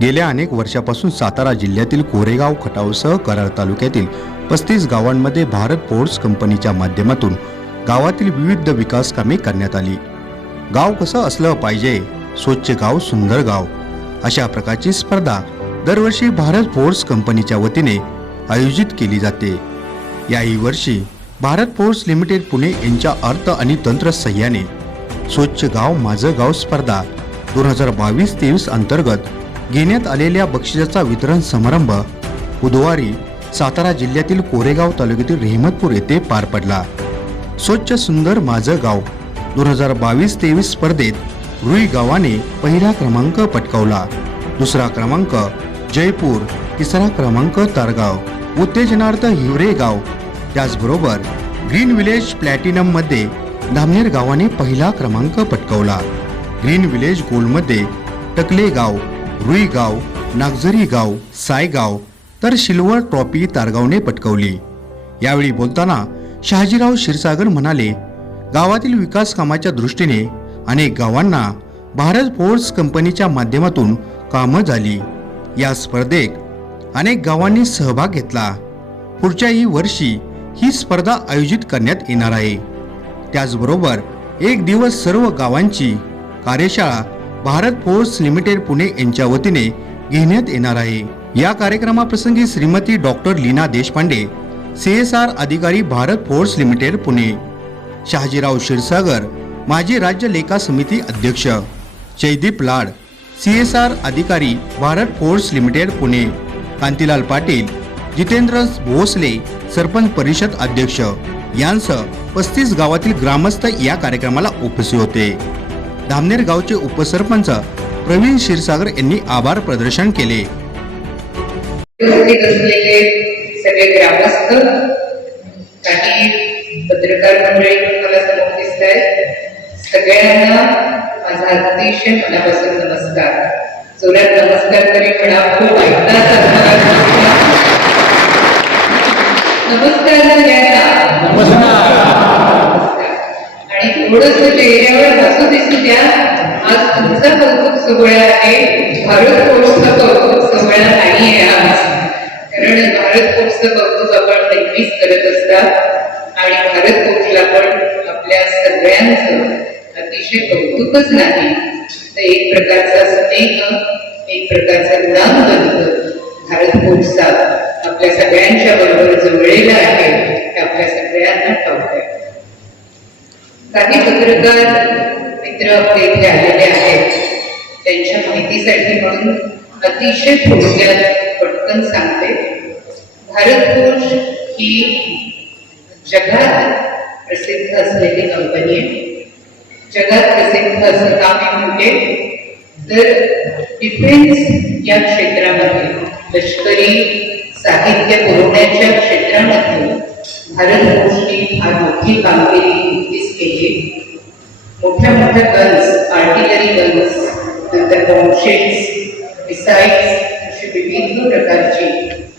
गेल्या अनेक वर्षापासून सातारा जिल्ह्यातील कोरेगाव खटावसह कराड तालुक्यातील 35 गावांमध्ये भारत पोर्ट्स कंपनीच्या माध्यमातून गावातील विविध विकास कामे करण्यात आली। गाव कसं असलं पाहिजे, स्वच्छ गाव सुंदर गाव अशा प्रकारची स्पर्धा दरवर्षी भारत पोर्ट्स कंपनीच्या वतीने आयोजित केली जाते। याही वर्षी भारत पोर्ट्स लिमिटेड पुणे यांच्या अर्थ आणि तंत्र सहाय्याने स्वच्छ गाव माझं गाव स्पर्धा 2022-23 अंतर्गत घेण्यात आलेल्या बक्षिसाचा वितरण समारंभ बुधवारी सातारा जिल्ह्यातील कोरेगाव तालुक्यातील रेहमतपूर येथे पार पडला। स्वच्छ सुंदर माझं गाव 2022-23 स्पर्धेत रुई गावाने पहिला क्रमांक पटकावला, दुसरा क्रमांक जयपूर, तिसरा क्रमांक तारगाव, उत्तेजनार्थ हिवरे गाव, त्याचबरोबर ग्रीन विलेज प्लॅटिनम मध्ये धामनेर गावाने पहिला क्रमांक पटकावला। ग्रीन विलेज गोल्ड मध्ये टकले गाव, रुई गाव, नागझरी गाव, सायगाव तर सिल्वर ट्रॉफी तारगावने पटकावली। यावेळी बोलताना शहाजीराव क्षीरसागर म्हणाले, गावातील विकास कामाच्या दृष्टीने अनेक गावांना भारत पोर्ट्स कंपनीच्या माध्यमातून कामं झाली। या स्पर्धेत अनेक गावांनी सहभाग घेतला। पुढच्याही वर्षी ही स्पर्धा आयोजित करण्यात येणार आहे। त्याचबरोबर एक दिवस सर्व गावांची कार्यशाळा भारत पोर्ट्स लिमिटेड पुणे यांच्या वतीने घेण्यात येणार आहे। या कार्यक्रमाप्रसंगी श्रीमती डॉक्टर लीना देशपांडे, CSR अधिकारी भारत पोर्ट्स लिमिटेड पुणे, शहाजीराव क्षीरसागर माजी राज्य लेखा समिती अध्यक्ष, जयदीप लाड CSR अधिकारी भारत पोर्ट्स लिमिटेड पुणे, कांतीलाल पाटील, जितेंद्र भोसले सरपंच परिषद अध्यक्ष यांसह 35 गावातील ग्रामस्थ या कार्यक्रमाला उपस्थित होते। धामनेर गावचे उपसरपंच प्रवीण क्षीरसागर यांनी आभार प्रदर्शन केले। सगळे ग्रामस्थ, काही पत्रकार मंडळी मला समोर दिसत आहेत, सगळ्यांना माझा अतिशय मनापासून नमस्कार। जोरात नमस्कार तरी म्हणा, खूप नमस्कार सगळ्यांना, आणि थोडस चेहऱ्यावर हसू दिसू द्या। आज तुमचा कौतुक सोहळा आहे, भारत पोर्ट्सचा कौतुक सोहळा नाही आहे आज, कारण भारत पोर्ट्सचं कौतुक आपण नेहमीच करत असतात आणि भारत पोर्ट्सला पण आपल्या सगळ्यांचं अतिशय कौतुकच नाही तर एक प्रकारचा स्नेह, एक प्रकारचा गुणांबंध भारत पोर्ट्सचा आपल्या सगळ्यांच्या बरोबर जुळलेला आहे हे आपल्या सगळ्यांना ठाऊक आहे। काही पत्रकार मित्र आपले इथे आलेले आहेत, त्यांच्या माहितीसाठी म्हणून अतिशय थोडक्यात पटकन सांगते। भारत पोर्ट्स ही जगात प्रसिद्ध असलेली कंपनी आहे। जगात प्रसिद्ध असं का मी म्हणते तर डिफेन्स या क्षेत्रामध्ये, लष्करी साहित्य पुरवण्याच्या क्षेत्रामध्ये भारत पोर्ट्सने फार मोठी कामगिरी नुकतीच केली। मोठ्या मोठ्या गन्स, आर्टिलरी गन्स, नंतर बॉम्बशेल्स, मिसाईल्स अशी विविध प्रकारची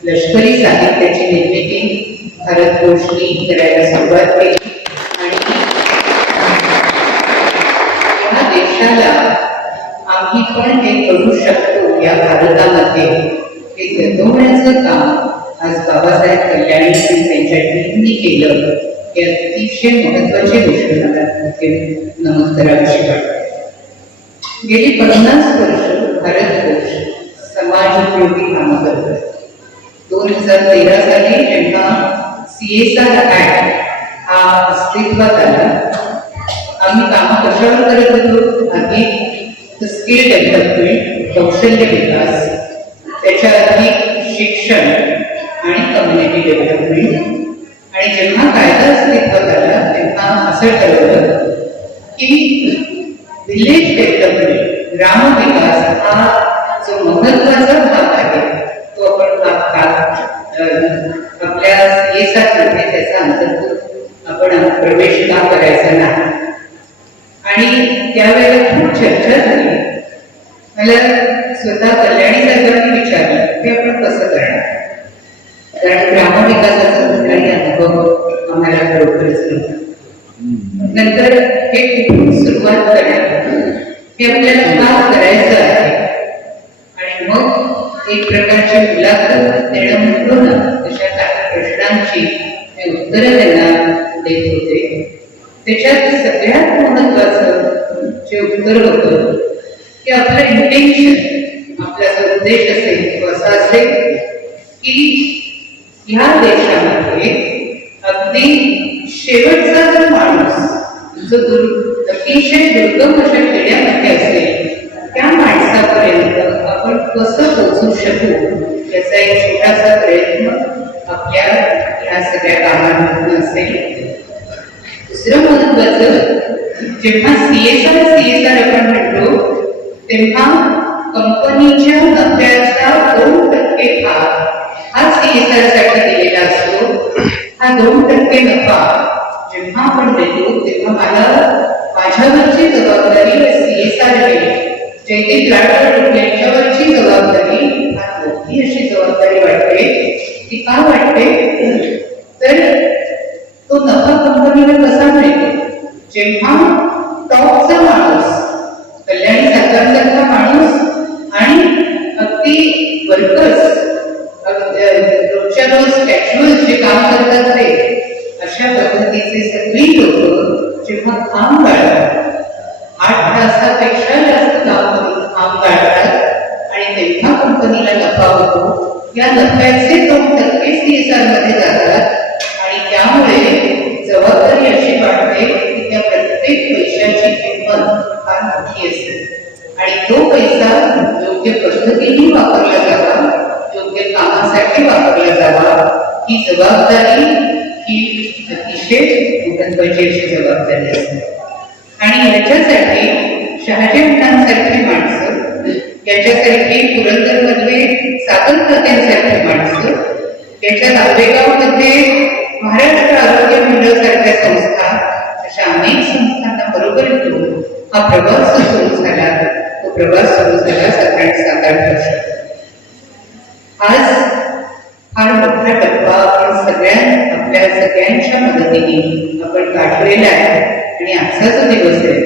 लष्करी साहित्याची निर्मिती भारत पोर्ट्सने करायला सुरुवात केली आणि या देशाला आम्ही पण हे करू शकतो या भारतामध्ये हे जगवण्याचं काम आज बाबासाहेब कल्याणी त्यांच्या टीमने केलं। हे अतिशय महत्वाची गोष्ट मला नमूद करावीशी वाटते। गेली 50 वर्ष भारत पोर्ट्स समाजोपयोगी कामं करतात। 2013 साली जेव्हा CSR ऍक्ट हा अस्तित्वात आला, आम्ही कामं कशावर करत होतो? आधी स्किल डेव्हलपमेंट, कौशल्य विकास, त्याच्या अधिक शिक्षण आणि कम्युनिटी डेव्हलपमेंट। आणि जेव्हा कायदा अस्तित्वात आला तेव्हा असं ठरवलं की विलेज डेव्हलपमेंट, ग्राम विकास हा जो महत्वाचा भाग आहे तो आपण आपल्या CSR मध्ये त्याचा अंतर्गत आपण प्रवेश का करायचा नाही। आणि त्यावेळेला खूप चर्चा झाली। मला स्वतः कल्याणी साहेबांनी विचारलं की आपण कसं करणार, कारण ग्रामविकासाचा काही अनुभव आम्हाला खरोखरच नव्हता। नंतर हे कुठून सुरुवात करणार हे आपल्याला का करायचं आहे. आणि मग एक प्रकारची मुलाखत देणं म्हणतो ना, तशा काही प्रश्नांची मी उत्तरं त्यांना देत होते. त्याच्यात सगळ्यात महत्वाचं जे उत्तर होतं की आपलं इंटेन्शन, आपला जो उद्देश असेल तो असा असेल की ह्या देशामध्ये अगदी शेवटचा जो माणूस जो अतिशय दुर्गम अशा खेड्यामध्ये असेल त्या माणसापर्यंत आपण कसं पोहोचू शकू याचा एक छोटासा प्रयत्न आपल्या ह्या सगळ्या कामांमधून असेल. दुसरं महत्वाचं, जेव्हा सीएसआर आपण म्हणतो तेव्हा कंपनीच्या नफ्याचा 2% भाग हा सीएसआर साठी दिलेला असतो. हा 2% नफा जेव्हा आपण देतो तेव्हा मला माझ्यावरची जबाबदारी सीएसआर आहे. जयदीप लाडकर यांच्यावरची जबाबदारी फार मोठी अशी जबाबदारी वाटते. ती का वाटते तर तो नफा कंपनीला कसा मिळतो, जेव्हा टॉपचा माणूस, कल्याणी सरकारसारखा माणूस आणि अगदी वर्कर्स रोजच्या रोज कॅज्युअल जे काम करतात ते अशा पद्धतीचे सगळी लोक जेव्हा काम गाळतात, 8 तासापेक्षा जास्त काम गाळतात आणि तेव्हा कंपनीला नफा होतो. या नफ्याचे 2% सीएसआर मध्ये जातात आणि त्यामुळे जबाबदारी अशी वाटते की त्या प्रत्येक पैशाची किंमत फार मोठी असते आणि तो पैसा योग्य पद्धतीने वापरला जावा, योग्य कामासाठी वापरला जावा, ही जबाबदारी ही अतिशय महत्त्वाची अशी जबाबदारी असते. आणि याच्यासाठी शहाजी अण्णांसारखी माणसं, याच्यासाठी पुरंदर मध्ये सागर खात्यांसारखी माणसं, याच्यात आंबेगाव मध्ये महाराष्ट्र आरोग्य मंडळ सारख्या संस्था, अशा अनेक संस्थांना बरोबर घेऊन हा प्रवास सुरू झाला. तो प्रवास सुरू झाला साधारण 7-8 वर्ष. आज फार मोठा टप्पा आपल्या सगळ्यांच्या मदतीने आपण गाठलेला आहे आणि आजचा जो दिवस आहे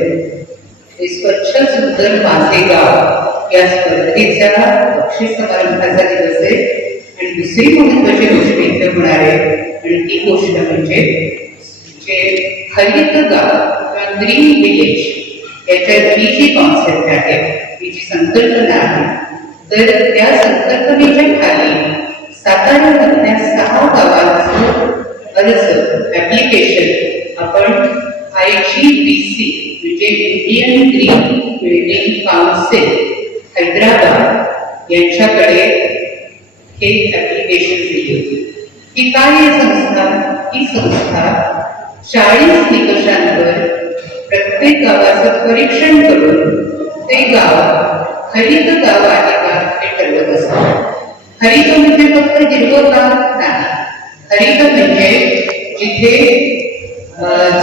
ते स्वच्छ सुंदर माझे गाव या स्पर्धेचा बक्षीस समारंभाचा दिवस आहे. आणि दुसरी महत्वाची गोष्ट इथे होणार आहे आणि ती गोष्ट म्हणजे जे हरित गाव किंवा ग्रीन विलेज याच्यात ही जी कॉन्सेप्ट आहे, ही जी संकल्पना आहे, तर त्या संकल्पनेच्या खाली साताऱ्यामधल्या 6 गावांचं अर्ज ऍप्लिकेशन आपण IGBC म्हणजे Indian green building council Hyderabad यांच्याकडे हे ऍप्लिकेशन दिले होते. ही काय संस्था? ही संस्था 40 निकषांवर प्रत्येक गावाचं परीक्षण करून ते गाव हरित गाव आहे का हे ठरवत असतात. हरित म्हणजे फक्त हिरवंगार नाही. हरित म्हणजे जिथे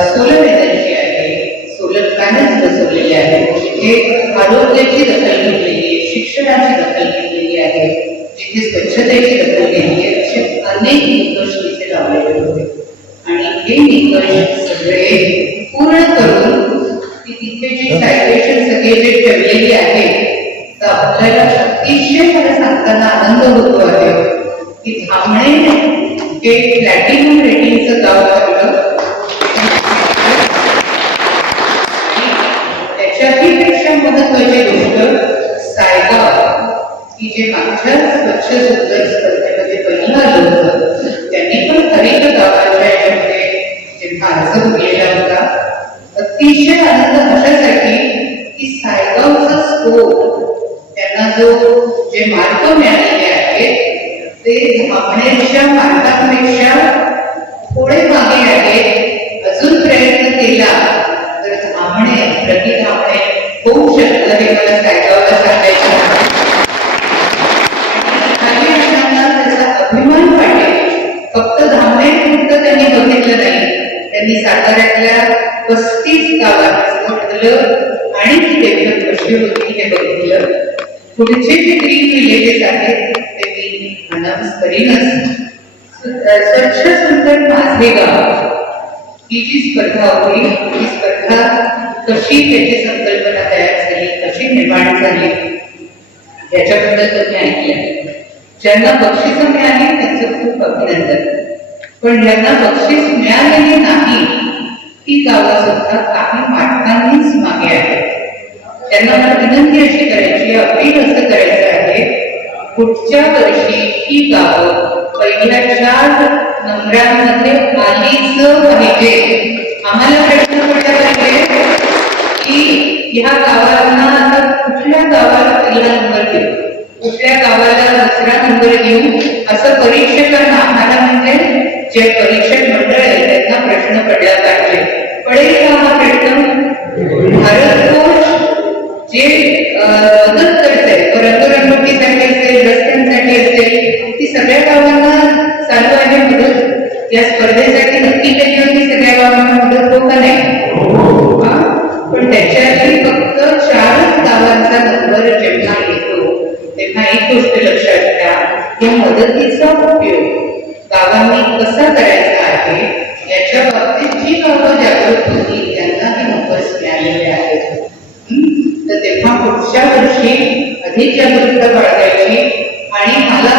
सोलर एनर्जी आहे, सोलर पॅनल्स बसवलेले आहेत, जिथे आरोग्याची दखल घेतलेली आहे, शिक्षणाची दखल घेतलेली आहे, जिथे स्वच्छतेची दखल घेतली आहे, असे अनेक निकष तिथे लावलेले होते. आणि हे निकष सगळे पूर्ण करून तिथे जी सायटेशन सगळे जे ठेवलेली आहे, तर आपल्याला अतिशय मला सांगताना आनंद होतो आहे की धामणे हे प्लॅटिनम रेटिंगचं गाव ठरलं. त्याच्याही पेक्षा महत्वाची गोष्ट सायगाव की जे मागच्या स्वच्छ सुंदर स्पर्धेमध्ये पहिलं आलं होतं, त्यांनी पण हरित गावाच्या याच्यामध्ये जेव्हा अर्ज भरलेला होता. अतिशय आनंद अशासाठी की सायगावचा स्कोर त्यांना जे मार्क मिळालेले आहेत ते धामणेच्या मार्कांपेक्षा थोडे मागे आहेत. अजून प्रयत्न केला तर धामणे प्रति धामणे होऊ शकतं हे मला सायगावला सांगायचं आहे. त्याचा अभिमान वाटेल. फक्त धामणे फक्त त्यांनी बघितलं नाही, त्यांनी साताऱ्यातल्या 35 गावांचं बघितलं आणि ती डेव्हलप कशी होती हे बघितलं. पुढचे जे ग्रीन विलेजेस आहेत ते मी अनाउन्स करीनच. स्वच्छ सुंदर माझे गाव ही जी स्पर्धा होती, ही स्पर्धा कशी त्याची संकल्पना तयार झाली, कशी निर्माण झाली याच्याबद्दल तुम्ही ऐकलं. ज्यांना बक्षीस मिळाली त्यांचं खूप अभिनंदन. पण ज्यांना बक्षीस मिळालेली नाही ती गावं सुद्धा काही मार्गांनीच मागे आहेत. त्यांना मला विनंती अशी करायची, अपील असं करायचं आहे, पुढच्या वर्षी ही गावं पहिल्या 4 नंबरांमध्ये आलीच पाहिजे. आम्हाला प्रश्न पडला पाहिजे की ह्या गावांना आता कुठल्या गावाला पहिला नंबर देऊ, कुठल्या गावाला दुसरा नंबर देऊ, असं परीक्षकांना आम्हाला म्हणजे जे परीक्षक मंडळ आहे त्यांना प्रश्न पडला पाहिजे. पडेल का हा प्रश्न? भारत कोश जे मदत करते रंगरंगोटीसाठी असेल, रस्त्यांसाठी असेल, ती सगळ्या गावांना चालू आहे मदत. या स्पर्धेसाठी नक्की केली होती सगळ्या गावांना मदत, हो का नाही? पण त्याच्यातही फक्त 4 गावांचा नंबर जेव्हा येतो तेव्हा एक गोष्ट लक्षात घ्या, या मदतीचा उपयोग गावांनी कसा करायचा आहे याच्या बाबतीत जी गावं जागृत होती त्यांना हे नंबर्स मिळालेले आहेत. तर तेव्हा पुढच्या वर्षी अधिक जागरूकता बाळगायची. आणि मला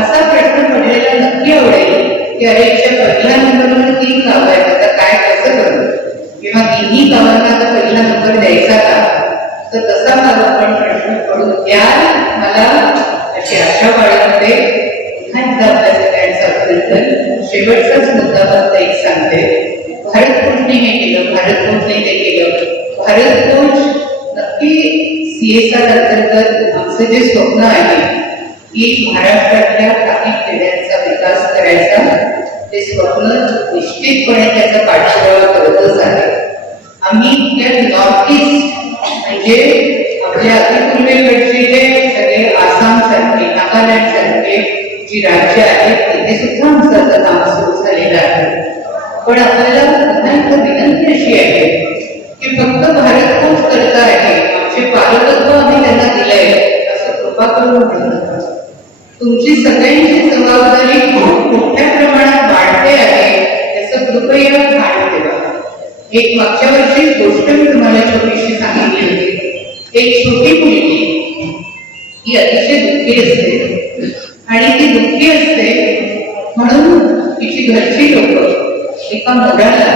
असा प्रश्न पडलेला नक्की आवडेल की अरे पहिल्या नंबरवर 3 गावं आहेत, आता काय कसं करू, किंवा 3ही गावांना आता पहिला नंबर द्यायचा का, तर तसा मला पण प्रश्न पडून द्या. मला अशी आशा बाळगते. पुन्हा एकदा आपल्या सगळ्यांचं अभिनंदन. शेवटचाच मुद्दा फक्त एक सांगते, भारत कोचने हे केलं, भारत कोचने ते केलं. भारत कोच नक्की CSR अंतर्गत आमचं जे स्वप्न आहे की महाराष्ट्रातल्या काही खेड्यांचा विकास करायचा, ते स्वप्न निश्चितपणे त्याचा पाठपुरावा करतच आहे. आम्ही या नॉर्थ ईस्ट म्हणजे आपल्या अतिपूर्वेकडचे जे सगळे आसाम सारखे, नागालँड सारखे जी राज्य आहेत तिथे सुद्धा आमचं आता काम सुरू झालेलं आहे. पण आपल्याला पुन्हा एकदा विनंती अशी आहे की फक्त भारत कोच करता आहे, आमचे पालकत्व आम्ही त्यांना दिलंय असं कृपा करून म्हणत. तुमची सगळ्यांची जबाबदारी खूप मोठ्या प्रमाणात वाढते आहे याचं कृपया भान ठेवा. एक मागच्या वर्षी गोष्ट मी तुम्हाला छोटीशी सांगितली होती. एक छोटी मुलगी ही अतिशय दुःखी असते आणि ती दुःखी असते म्हणून तिची घरची लोक एका मुलाला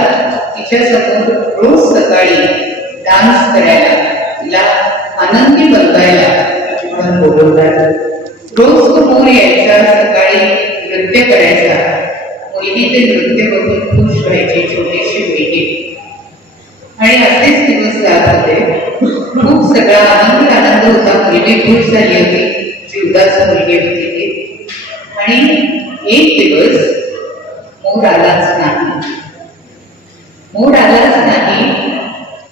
तिच्या समोर रोज सकाळी डान्स करायला, तिला आनंदी बनवायला म्हणून बोलवतात. रोज तो मोर यायचा, सकाळी नृत्य करायचा. मुलगी ते नृत्य बघून खुश व्हायची, छोटीशी मुलगी. आणि असेच दिवस जात होते. खूप सगळा आनंद होता. मुलगी खुश झाली होती, जीवदास मुलगी होती ती. आणि एक दिवस मोर आलाच नाही. मोर आलाच नाही.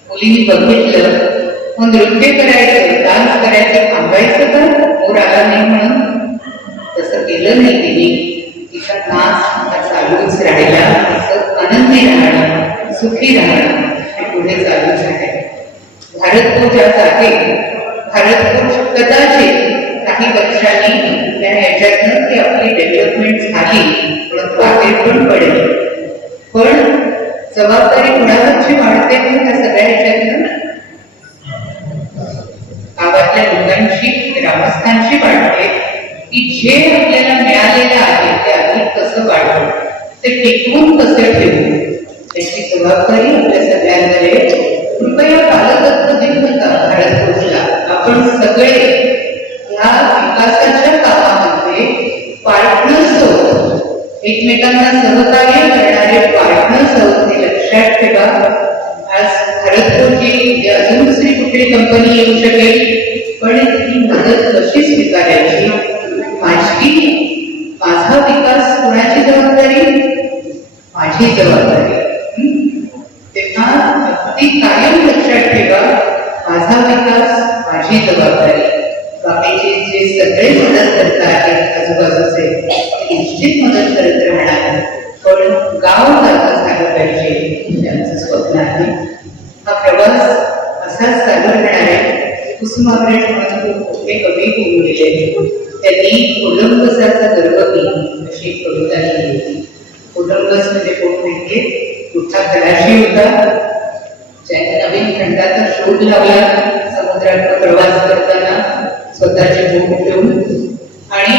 मुलीने बघितलं, मग नृत्य करायचं, डान्स करायचं थांबायचं तर मोर आला नाही म्हणून तसं केलं नाही तिने. तिचा नाच चालूच राहिला, तिचं आनंदी राहणं, सुखी राहणं हे पुढे चालूच आहे. भारत कोच आज आहे. भारत कोच कदाचित काही वर्षांनी त्या ह्याच्यातनं की आपली डेव्हलपमेंट झाली पण बाहेर पण पडेल. पण जबाबदारी कोणावरची वाढते त्या सगळ्या ह्याच्यातनं गावातल्या लोकांची, ग्रामस्थांची वाढते की जे आपल्याला मिळालेलं आहे ते अधिक कसं वाढवू, ते टिकवून कसं ठेवू, त्याची जबाबदारी आपल्या सगळ्यांकडे. कृपया पालकत्व देऊ नका भारत कोचला. आपण सगळे ह्या विकासाच्या कामामध्ये पार्टनर्स आहोत, एकमेकांना सहकार्य करणारे पार्टनर्स आहोत हे लक्षात ठेवा. आज भारत कोचची अजून दुसरी कुठली कंपनी येऊ शकेल, पण ही मदत कशी स्वीकारायची, माझा विकास कोणाची जबाबदारी, माझी जबाबदारी. तेव्हा अगदी कायम लक्षात ठेवा, माझा विकास माझी जबाबदारी. बाकीचे जे सगळे मदत करत आहेत आजूबाजूचे ते निश्चित मदत करत राहणार, पण गाव जागा झालं पाहिजे त्यांचं स्वप्न आहे. हा प्रवास असाच चालू राहणार आहे. कुसुमाग्रज म्हणून खूप मोठे कवी होऊन गेले. त्यांनी कोलंबसाचा गर्भगी अशी कविता लिहिली होती. कोलंबस म्हणजे कोण माहितीये? मोठा खलाशी होता, ज्याने नवीन खंडाचा शोध लावला, समुद्र समुद्रात प्रवास करताना स्वतःचे बोट घेऊन आणि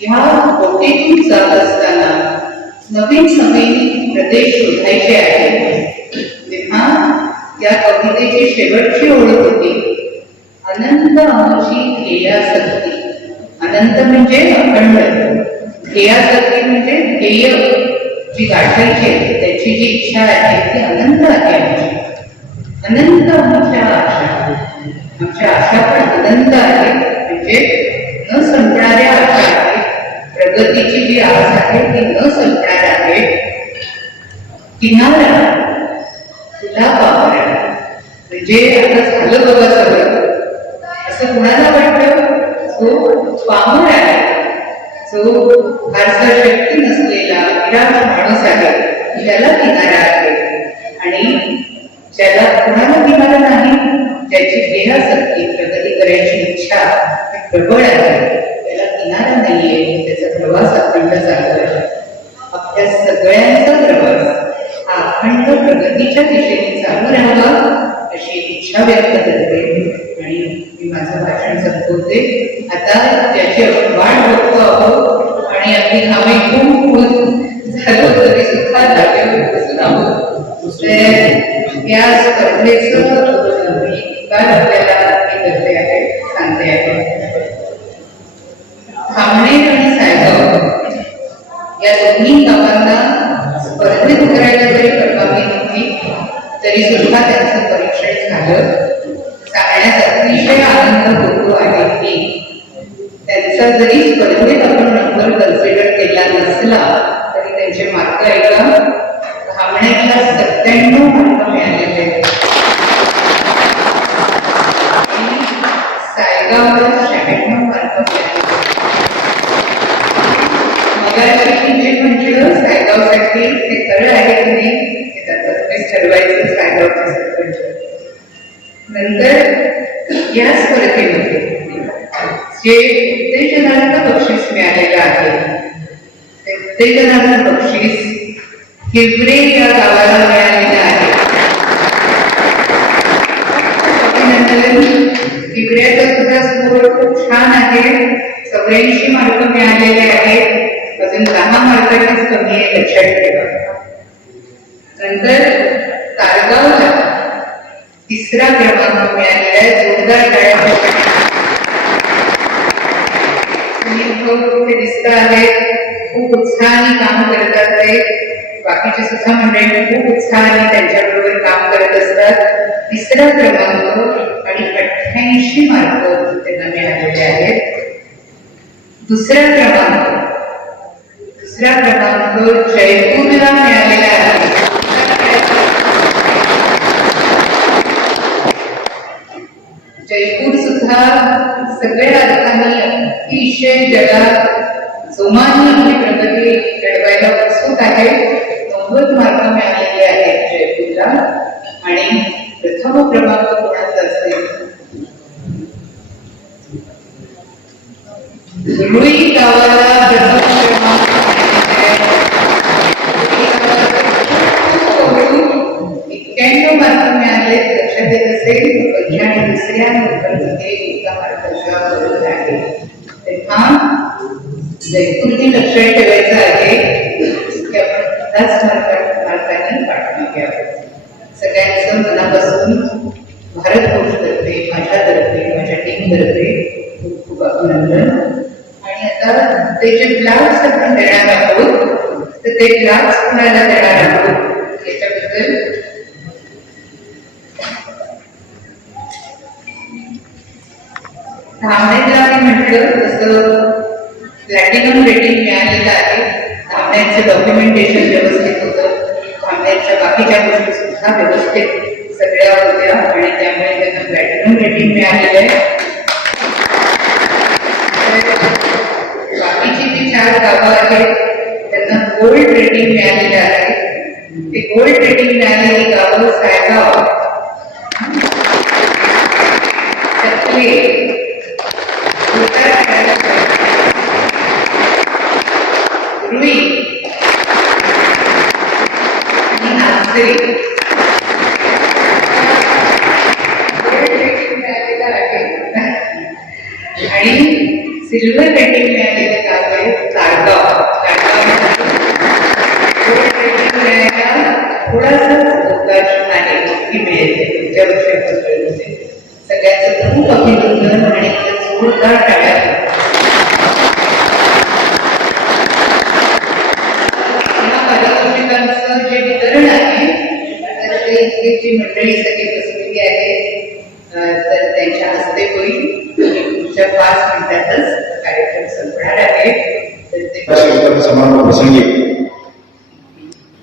ह्या बोटीतून जात असताना नवीन नवीन प्रदेश शोधायचे आहेत. तेव्हा या कवितेची शेवटची ओळ होती, अनंत आमची ध्येयासक्ती. अनंत म्हणजे अखंड, ध्येयासक्ती म्हणजे ध्येय जी गाठायची आहे, त्याची जी इच्छा आहे ती अनंत आहे आमची. अनंत आमच्या आशा, आमच्या आशा पण अनंत आहे, म्हणजे न संपणाऱ्या आशा आहेत. प्रगतीची जी आस आहे ती न संपणार आहे. किनारा तुला पावरा, म्हणजे आता झालं बघा सगळं असं कुणाला वाटतं? जो पामर आहे, जो फारसा शक्ती नसलेला विराट माणूस आहे, त्याला किनारा आहे. आणि ज्याला कुणाला किनारा नाही, ज्याची देहासक्ती प्रगती करायची इच्छा प्रबळ आहे, त्याला किनारा नाहीये. त्याचा प्रवास अखंड चालू आहे. आपल्या सगळ्यांचा प्रवास हा अखंड प्रगतीच्या दिशेने चालू राहावा अशी इच्छा व्यक्त करते आणि मी माझं भाषण संपवते. आता त्याची आपण वाट बघतो आहोत आणि अगदी आम्ही खूप झालो तरी सुद्धा जागेवर बसून आहोत. या स्पर्धेचं मी काय आपल्याला करते आहे, सांगते आहे. धामणेर आणि सायगाव या दोन्ही गावांना स्पर्धेत करायला जरी परवानगी नव्हती तरी सुद्धा त्यांचं परीक्षण झालं. सांगण्यात अतिशय आनंद होतो आहे की त्यांचा जरी स्पर्धेत आपण नंबर कन्सिडर केला नसला तरी त्यांचे मार्क ऐका. धामणेरला 97 मार्क मिळालेले आहेत, सायगावला 96 मार्क मिळालेले. मगाशी जे म्हटलं सायगावसाठी ते खरं आहे की नाही हे त्याचं तुम्हीच ठरवायचं. सायगावच्या सरपंच नंतर या स्पर्धेमध्ये जे उत्तेजनार्थ बक्षीस मिळालेलं आहे ते उत्तेजनार्थ बक्षीस हिवरे या गावाला मिळालेलं आहे. अभिनंदन. हिवऱ्याचा सुद्धा स्कोर खूप छान आहे, 84 मार्क मिळालेले आहेत. अजून 10 मार्कांनीच कमी आहे, लक्षात ठेवा. नंतर कारगावला 3रा क्रमांक मिळालेला आहे. जोरदार टाळ्या. ते दिसत आहेत, खूप उत्साहाने काम करतात. ते बाकीचे सुद्धा मंडळी खूप उत्साहाने त्यांच्याबरोबर काम करत असतात. 3रा क्रमांक आणि 88 मार्क त्यांना मिळालेले आहेत. दुसरा क्रमांक जयपूरला मिळालेला आहे. जयपूर सुद्धा सगळ्या अर्थाने अतिशय जगात जोमाने आपली प्रगती घडवायला उत्सुक आहे. 90 मार्क मिळालेले आहेत जयपूरला. आणि प्रथम क्रमांक कोणाचा असेल? रुई गावाला प्रथम क्रमांक 91 मार्क मिळाले. लक्षात येत असेल पहिल्या आणि दुसऱ्या नंबरमध्ये 1 मार्काचा फरक आहे. तेव्हा जयपूरने लक्षात ठेवायचं आहे की आपण 50 मार्कांनी पाठवून घ्यावं. सगळ्यांचं मनापासून भारत तर्फे, माझ्यातर्फे, माझ्या टीमतर्फे खूप खूप अभिनंदन. आणि आता ते जे ब्लाउज आपण देणार आहोत तर ते ब्लाउज कुणाला देणार आहोत याच्याबद्दल धामणेरला मी म्हटलं तसं प्लॅटिनम रेटिंग मिळालेलं आहे. धामणेरचं डॉक्युमेंटेशन व्यवस्थित होतं, धामणेरच्या बाकीच्या गोष्टी सुद्धा व्यवस्थित सगळ्या होत्या आणि त्यामुळे त्यांना प्लॅटिनम रेटिंग मिळालेलं आहे. बाकीची जी 4 गावं आहेत त्यांना गोल्ड रेटिंग मिळालेलं आहे. ते गोल्ड रेटिंग मिळालेली गावं सायगाव, रुई आणि नागझरी. गोल्ड रेटिंग मिळालेलं आणि सिल्वर रेटिंग मिळालेलं गाव आहे तारगाव. मिळायला थोडासाच अवकाश आहे की मिळेल पुढच्या वर्षापासून. सगळ्यांचं प्रमुख अभिनंदन आणि जोरदार टाळ्या. पारितोषिकांचं जे वितरण आहे तर ते इथली मंडळी सगळी बसलेली आहे, तर त्यांच्या हस्ते होईल. पुढच्या 5 मिनिटातच कार्यक्रम संपणार आहे. तर ते समारंभ प्रसंगी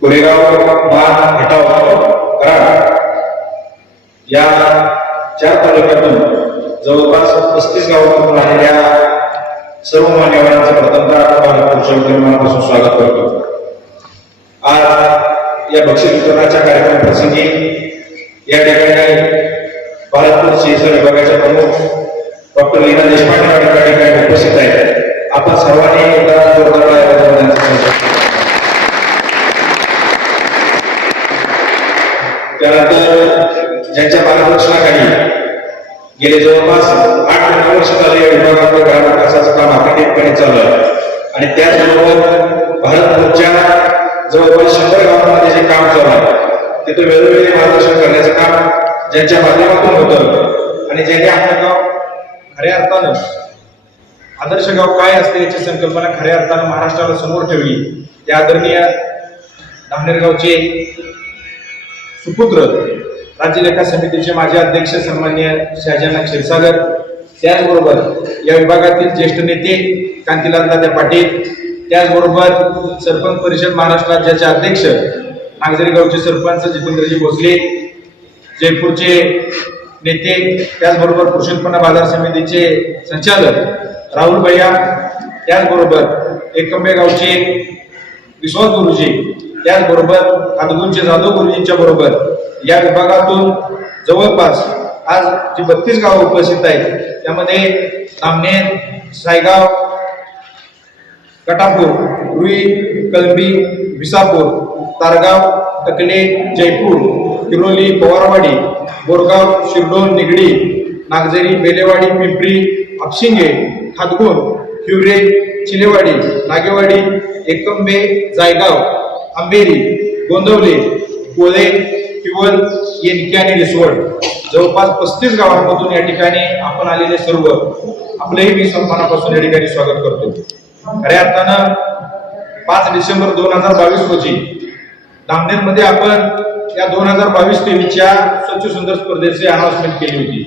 कोरेगाव मान खटाव कराड या 4 तालुक्यातून जवळपास 35 गावातून आलेल्या सर्व मान्यवरांचं प्रथमतः मनापासून स्वागत करतो. आज या बक्षीस वितरणाच्या कार्यक्रम प्रसंगी या ठिकाणी भारतपूर शिक्षण विभागाचे प्रमुख डॉक्टर लीना देशपांडे या ठिकाणी उपस्थित आहेत. आपण सर्वांनी एकदा जोरदार त्यानंतर ज्यांच्या मार्गदर्शनाखाली गेले जवळपास 8-9 वर्ष झाले या विभागातलं ग्रामविकासाचं काम अखंडितपणे चालू आहे आणि त्याचबरोबर भारतपूरच्या जवळपास 100 गावांमध्ये जे काम चालू आहे तिथे वेळोवेळी मार्गदर्शन करण्याचं काम ज्यांच्या माध्यमातून होतं आणि ज्यांनी आपलं गाव खऱ्या अर्थानं आदर्श गाव काय असते याची संकल्पना खऱ्या अर्थानं महाराष्ट्राला समोर ठेवली. त्या आदरणीय धामनेर गावचे सुपुत्र राज्य लेखा समितीचे माजी अध्यक्ष सन्माननीय शहाजान क्षीरसागर, त्याचबरोबर या विभागातील ज्येष्ठ नेते कांतीलाल दादा पाटील, त्याचबरोबर सरपंच परिषद महाराष्ट्र राज्याचे अध्यक्ष नागझरी गावचे सरपंच जितेंद्रजी भोसले, जयपूरचे नेते, त्याचबरोबर कृषी उत्पन्न बाजार समितीचे संचालक राहुल भैया, त्याचबरोबर एकंबे गावचे विश्वास गुरुजी, त्याचबरोबर हातगुंचे जाधव गुरुजींच्या बरोबर या विभागातून जवळपास आज जी 32 गावं उपस्थित आहेत त्यामध्ये धामनेर, सायगाव, कटापूर, रुई, कलंबी, विसापूर, तारगाव, टकले, जयपूर, किरोली, पवारवाडी, बोरगाव, शिरडोन, निगडी, नागझरी, बेलेवाडी, पिंपरी, आपशिंगे, हातगुण, हिवरे, चिलेवाडी, नागेवाडी, एकंबे, जायगाव, आंबेरी, गोंदवले, कोळे, किवल, येनकी आणि रिसवड जवळपास 35 गावांमधून या ठिकाणी आपण आलेले सर्व आपलेही मी सन्मानापासून या ठिकाणी स्वागत करतो. खऱ्या अर्थानं 5 डिसेंबर 2022 रोजी धामनेरमध्ये आपण या 2022-23च्या स्वच्छ सुंदर स्पर्धेची अनाउन्समेंट केली होती.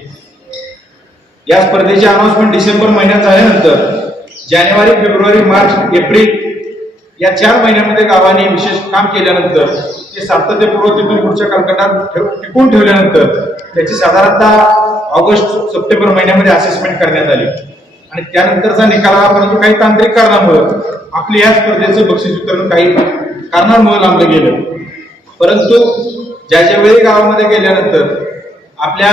या स्पर्धेची अनाउन्समेंट डिसेंबर महिन्यात झाल्यानंतर जानेवारी, फेब्रुवारी, मार्च, एप्रिल या 4 महिन्यामध्ये गावाने विशेष काम केल्यानंतर ते सातत्यपूर्व तिथून पुढच्या कालखंडात टिकून ठेवल्यानंतर त्याची साधारणतः ऑगस्ट, सप्टेंबर महिन्यामध्ये असेसमेंट करण्यात आली आणि त्यानंतरचा निकाल हा, परंतु काही तांत्रिक कारणामुळे आपली या स्पर्धेचं बक्षीस वितरण काही कारणांमुळे लांबलं गेलं. परंतु ज्यावेळी गावामध्ये गेल्यानंतर आपल्या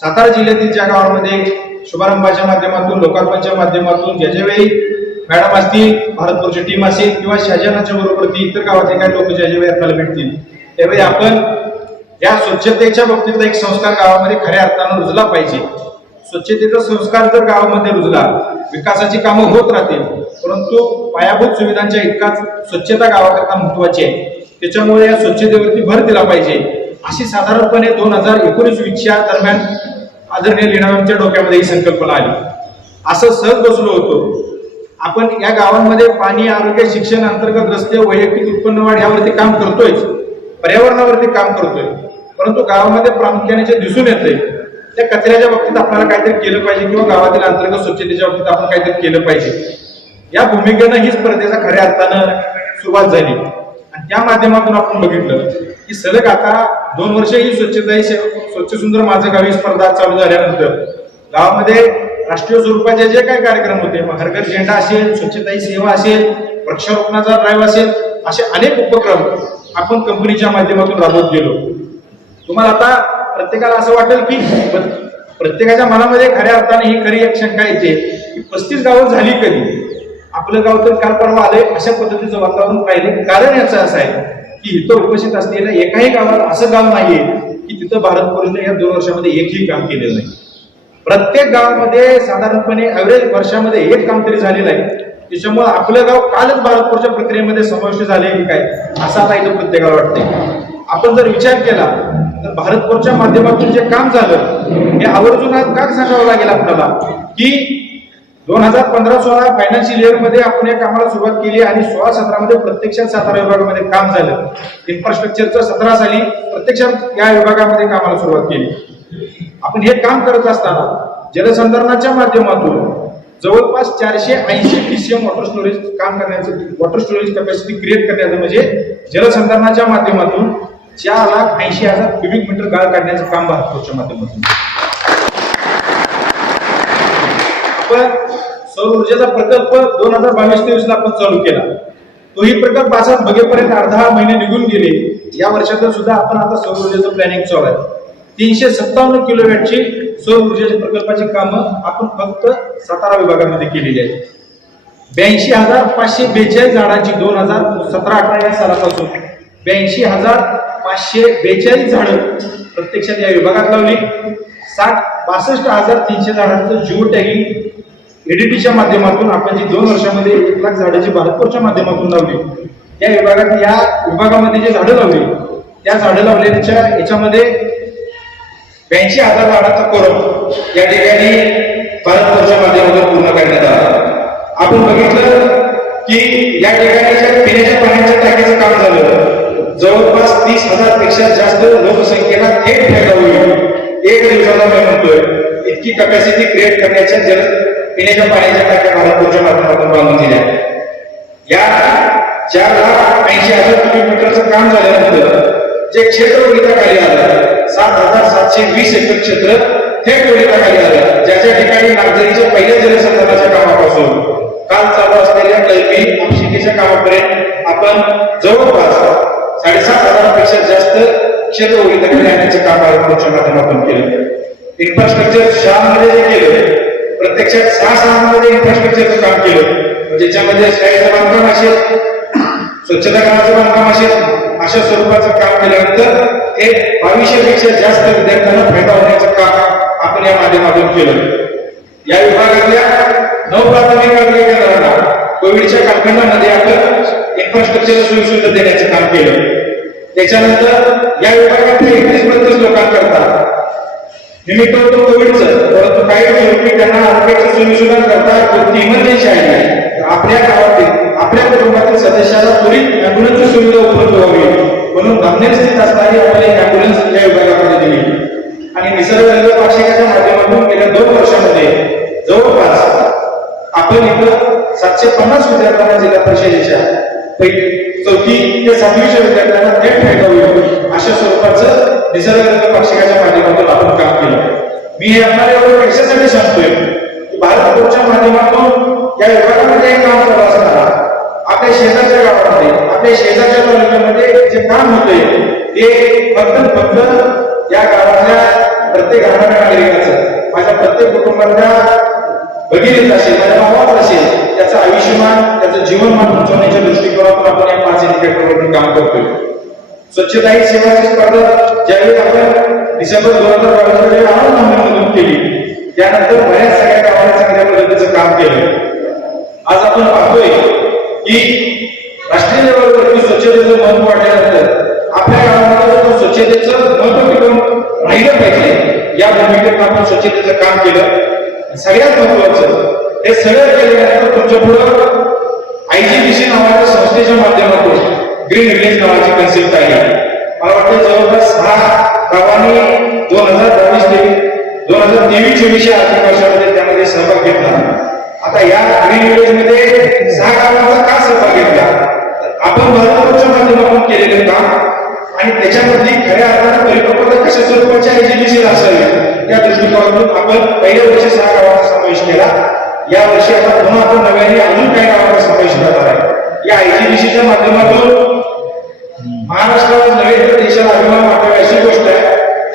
सातारा जिल्ह्यातील ज्या गावामध्ये शुभारंभाच्या माध्यमातून, लोकार्पणच्या माध्यमातून ज्यावेळी मॅडम असतील, भारतपूरची टीम असेल किंवा शहाजानाच्या बरोबर ती इतर गावातले काही लोक ज्यावेळी आपल्याला भेटतील त्यावेळी आपण या स्वच्छतेच्या बाबतीतला एक संस्कार गावामध्ये खऱ्या अर्थानं रुजला पाहिजे. स्वच्छतेचा संस्कार जर गावामध्ये रुजला, विकासाची कामं होत राहतील, परंतु पायाभूत सुविधांच्या इतकाच स्वच्छता गावाकरता महत्वाची आहे. त्याच्यामुळे या स्वच्छतेवरती भर दिला पाहिजे अशी साधारणपणे 2019-20च्या दरम्यान आदरणीय लीनामॅमच्या डोक्यामध्ये ही संकल्पना आली. असं सहज बसलो होतो आपण या गावांमध्ये पाणी, आरोग्य, शिक्षण, अंतर्गत रस्ते, वैयक्तिक उत्पन्न वाढ यावरती काम करतोय, पर्यावरणावरती काम करतोय, परंतु गावामध्ये प्रामुख्याने जे दिसून येतंय त्या कचऱ्याच्या बाबतीत आपल्याला काहीतरी केलं पाहिजे किंवा गावातील अंतर्गत स्वच्छतेच्या बाबतीत आपण काहीतरी केलं पाहिजे. या भूमिकेनं ही स्पर्धेचा खऱ्या अर्थानं सुरुवात झाली आणि त्या माध्यमातून आपण बघितलं की सलग आता 2 वर्ष ही स्वच्छ सुंदर माझं गावी स्पर्धा चालू झाल्यानंतर गावामध्ये राष्ट्रीय स्वरूपाचे जे काही कार्यक्रम होते, हर घर झेंडा असेल, स्वच्छता ही सेवा असेल, वृक्षारोपणाचा ड्राईव्ह असेल, असे अनेक उपक्रम आपण कंपनीच्या माध्यमातून राबवत गेलो. तुम्हाला आता प्रत्येकाला असं वाटेल की प्रत्येकाच्या मनामध्ये खऱ्या अर्थाने ही खरी एक शंका येते की 35 गावं झाली कधी, आपलं गाव तर काल परवा आलंय अशा पद्धतीचं वातावरण पाहिलं. कारण याचं असं आहे की इथं उपस्थित असलेल्या एकाही गावात असं गाव नाहीये की तिथं भारतपूरने या 2 वर्षामध्ये एकही काम केलेलं नाही. प्रत्येक गावामध्ये साधारणपणे ऍव्हरेज वर्षामध्ये एक काम तरी झालेलं आहे. त्याच्यामुळे आपलं गाव कालच भारतपूरच्या प्रक्रियेमध्ये समाविष्ट झाले की काय असं आता इथं प्रत्येकाला वाटतंय. आपण जर विचार केला तर भारतपूरच्या माध्यमातून जे काम झालं हे आवर्जून आज का सांगावं लागेल आपल्याला की 2015-16 फायनान्शियल इयर मध्ये आपण या कामाला सुरुवात केली आणि 16-17 मध्ये प्रत्यक्षात सातारा विभागामध्ये काम झालं. इन्फ्रास्ट्रक्चरचं 17 साली प्रत्यक्षात या विभागामध्ये कामाला सुरुवात केली. आपण हे काम करत असताना जलसंधारणाच्या माध्यमातून जवळपास 480 TCM वॉटर स्टोरेज काम करण्याचं, वॉटर स्टोरेज कॅपॅसिटी क्रिएट करण्याचं म्हणजे जलसंधारणाच्या माध्यमातून 4,80,000 क्युबिक मीटर गाळ काढण्याचं काम भारतपूरच्या माध्यमातून. आपण सौर ऊर्जेचा प्रकल्प 2022-23 ला आपण चालू केला. तोही प्रकल्प असाच बघेपर्यंत अर्धा महिने निघून गेले. या वर्षातून सुद्धा आपण आता सौर ऊर्जेचं प्लॅनिंग चालू आहे. 357 किलोवॅटची सौर ऊर्जेच्या प्रकल्पाची कामं आपण फक्त सातारा विभागामध्ये केलेली आहेत. 82,542 झाडांची 2017-18 या सालापासून 82,542 झाडं प्रत्यक्षात या विभागात लावली. 62,300 झाडांचं जिओ टॅगिंग एडीटीच्या माध्यमातून आपण जी 2 वर्षामध्ये 1 लाख झाडाची भारतपूरच्या माध्यमातून लावली. या विभागामध्ये जे झाडं लावली त्या झाडं लावलेल्या याच्यामध्ये 82,000 झाडांचा कोरम या ठिकाणी भारतपूरच्या माध्यमातून पूर्ण करण्यात आला. आपण बघितलं की या ठिकाणी पिण्याच्या पाण्याच्या टाकीचं काम झालं. जवळपास 30,000 पेक्षा जास्त लोकसंख्येला थेट फायदा होईल. एक दिवसाला मी म्हणतोय इतकी कॅपॅसिटी क्रिएट करण्याच्या पिण्याच्या पाण्याच्या टाक्या भारतपूरच्या माध्यमातून बांधून दिल्या. या 4,80,000 क्युबिक मीटरचं काम झाल्यानंतर जे क्षेत्र ओढीताखाली आलं 7,720 एकर क्षेत्र थेट ओढीताखाली आलं. ज्याच्या ठिकाणी नागझरीच्या पहिल्या जलसंधारणाच्या कामापासून काल चालू असलेल्या कलमी आपशिकेच्या कामापर्यंत आपण जवळपास 7,500 पेक्षा जास्त क्षेत्र ओढीताखाली आणण्याचं काम भारतपूरच्या माध्यमातून केलं. इन्फ्रास्ट्रक्चर शाळांमध्ये जे केलं प्रत्यक्षात 6 शाळांमध्ये इन्फ्रास्ट्रक्चरचं काम केलं. ज्याच्यामध्ये शाळेचं बांधकाम असेल, स्वच्छता गृहाचं बांधकाम असेल, अशा स्वरूपाचं काम केल्यानंतर एक 2200 पेक्षा जास्त विद्यार्थ्यांना फायदा होण्याचं काम आपण या माध्यमातून केलं. या विभागातल्या 9 प्राथमिक आरोग्य केंद्रांना कोविडच्या कालखंडामध्ये आपण इन्फ्रास्ट्रक्चर सोयीसुविधा देण्याचं काम केलं. त्याच्यानंतर या विभागातल्या 31 लोकांकरता निमित्त होतं कोविडचं, परंतु काही स्वरूपी त्यांना आरोग्याची सोयीसुविधा करता कोणती इमर्जन्सी आहे आपल्या गावातील आपल्या कुटुंबातील सदस्याला त्वरित अँब्युलन्सची सुविधा उपलब्ध व्हावी म्हणून गंभीर स्थितीत असणारी आपण एक अँब्युलन्स या विभागामध्ये दिली. आणि निसर्ग पाक्षिकाच्या माध्यमातून गेल्या 2 वर्षामध्ये जवळपास आपण इथं 750 विद्यार्थ्यांना जिल्हा परिषदेच्या 4थी ते 7वीच्या विद्यार्थ्यांना थेट फायदा होईल अशा स्वरूपाचं निसर्ग पाक्षिकाच्या माध्यमातून आपण काम केलं. मी हे आपल्याला एवढं कशासाठी सांगतोय की भारतपूरच्या माध्यमातून या विभागामध्ये काम चालू असताना आपल्या शेजारच्या गावामध्ये आपल्या शेजारच्या तालुक्यामध्ये जे काम होतंय ते फक्त या गावातल्या प्रत्येक राहणाऱ्या नागरिकाचं, माझ्या प्रत्येक कुटुंबातल्या भगिनीचं असेल, माझ्या भावाचं असेल, त्याचं आयुष्यमान त्याचं जीवनमान उंचवण्याच्या दृष्टिकोनातून आपण या 5 इंडिकेटरवरून काम करतोय. स्वच्छता ही सेवाची स्पर्धा ज्यावेळी आपण डिसेंबर 2022 मध्ये नोंदणी केली त्यानंतर बऱ्याच सगळ्या गावांनी चांगल्या पद्धतीचं काम केलं. आज आपण पाहतोय की राष्ट्रीय लेवलवरती स्वच्छतेचं महत्व वाढल्यानंतर आपल्या गावामध्ये स्वच्छतेचं महत्व टिकून राहिलं पाहिजे या भूमिकेत आपण स्वच्छतेचं काम केलं. सगळ्यात महत्वाचं हे सगळं केल्यानंतर तुमच्या पुढं IGBC नावाच्या संस्थेच्या माध्यमातून ग्रीन विलेज नावाची कन्सेप्ट आहे. मला वाटतं जवळपास 6 गावांनी 2023-24 आर्थिक वर्षामध्ये त्यामध्ये सहभाग घेतला. आता या ग्रीन विलेज मध्ये 6 गावांचा का सहभाग घेतला तर आपण भारतपूरच्या माध्यमातून केलेले काम आणि त्याच्यामधली खऱ्या अर्थानं परिपक्वता कशा स्वरूपाची IGBC असावी या दृष्टिकोनातून आपण पहिल्या वर्षी 6 गावांचा समावेश केला. या वर्षी आता पुन्हा आपण नव्याने अजून काही गावांचा समावेश करणार आहे. या IGBCच्या माध्यमातून महाराष्ट्राला नव्हे तर देशाला अभिमान वाटावी अशी गोष्ट आहे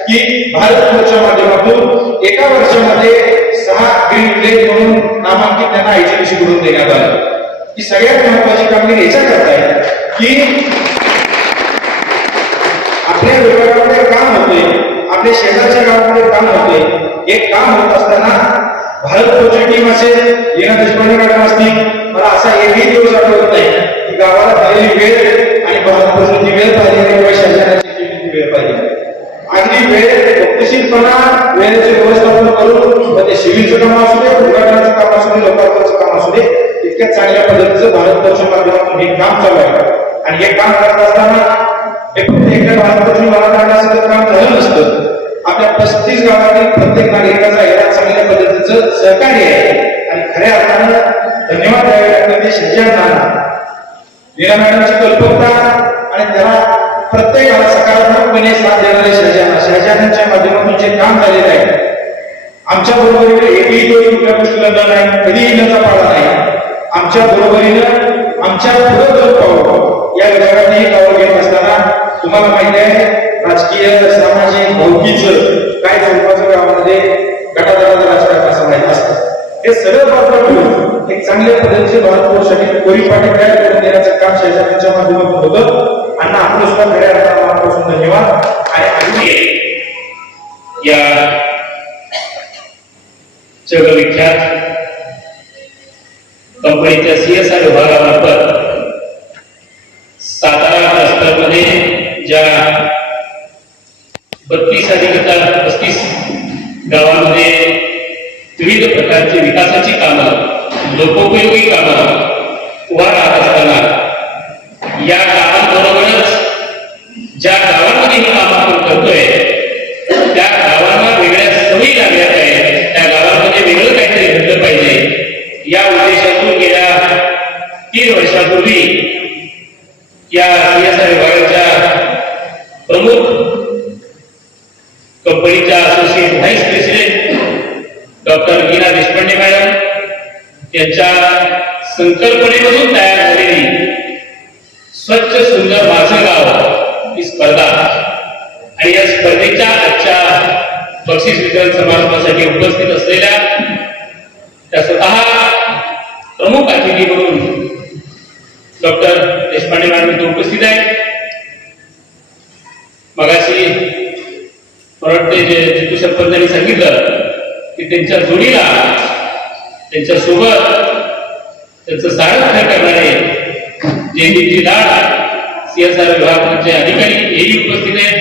की भारतपूरच्या माध्यमातून एका वर्षामध्ये 6 ग्रीन विलेज म्हणून नामांकित त्यांना IGBC कडून देण्यात आलं. ही सगळ्यात महत्वाची कामगिरी याच्याकरता आहे की आपल्या विभागामध्ये काम होते, आपल्या शेजारच्या गावामध्ये काम होते, एक काम होत असताना भारत फोर्सची टीम असेल, लीना देशपांडे मॅडम असतील, मला असा एकही दिवस आठवत नाही की गावाला झालेली वेळ आणि भारत फोर्सची वेळ पाहिजे किंवा शासनाची वेळ पाहिजे. अगदी वेळ गतिशीलपणा, वेळेचे व्यवस्थापन करून ते सिव्हिलचं काम असू दे, उद्घाटनाचं काम असू दे, लोकार्पणचं काम असू दे, इतक्या चांगल्या पद्धतीचं भारत फोर्सच्या माध्यमातून हे काम चालू आहे. आणि हे काम करत असताना हे फक्त एकट्या भारत फोर्सची मराठा काम झालं नसतं. आपल्या 35 गावातील प्रत्येक नागरिकाचा याला चांगल्या पद्धतीचं सहकार्य आहे. आणि खऱ्या अर्थानं धन्यवाद द्यावे लागतात ते शिक्षकांना. लीना मॅडमची कल्पकता आणि त्याला प्रत्येकाला सकारात्मकपणे साथ देणारे शहाजानांच्या माध्यमातून जे काम झालेलं आहे, आमच्या बरोबरीने एकही दोन रुपया लढला नाही, कधीही नजा पाडला नाही. आमच्या बरोबरीनं आमच्या पुढे दर पाहू या विभागानेही गाव घेत असताना तुम्हाला माहिती आहे राजकीय, सामाजिक, भौतिकीचं काय स्वरूपाचं गावामध्ये गटातटाचं राजकारण असं माहित असतं. हे सगळं बाजूला ठेवून एक चांगल्या पद्धतीचे भारत फोर्ससाठी परिपाठी तयार करून देण्याचं काम शहाजानांच्या माध्यमातून होतं. आणि आपलं सुद्धा खऱ्या अर्थानं मनापासून धन्यवाद. आणि अगदी या जगविख्यात कंपनीच्या CSR विभागामार्फत सातारा क्लस्टरमध्ये ज्या 32 गावांमध्ये विविध प्रकारची विकासाची कामं, लोकोपयोगी कामं उभा राहत असताना या गावांबरोबरच ज्या गावांमध्ये ही कामं आपण करतोय त्या गावांना वेगळ्या सवयी लागल्या आहेत, त्या गावांमध्ये वेगळं काहीतरी घडलं पाहिजे या उद्देशातून गेल्या 3 वर्षापूर्वी या CSR विभागाच्या प्रमुख कंपनीच्या associate vice president doctor Leena Deshpande madam यांच्या संकल्पनेमधून तयार झालेली स्वच्छ सुंदर माझं गाव ही स्पर्धा आणि या स्पर्धेच्या आजच्या बक्षीस वितरण समारंभासाठी उपस्थित असलेल्या त्या स्वतः प्रमुख अतिथी म्हणून डॉक्टर देशपांडे मॅडम इथे उपस्थित आहे. मगाशी वाटते जे जितू सरपंचांनी सांगितलं की त्यांच्या जोडीला त्यांच्या सोबत त्यांचं सारथ्य करणारे जयदीपजी लाड CSR विभागाचे अधिकारी हेही उपस्थित आहेत.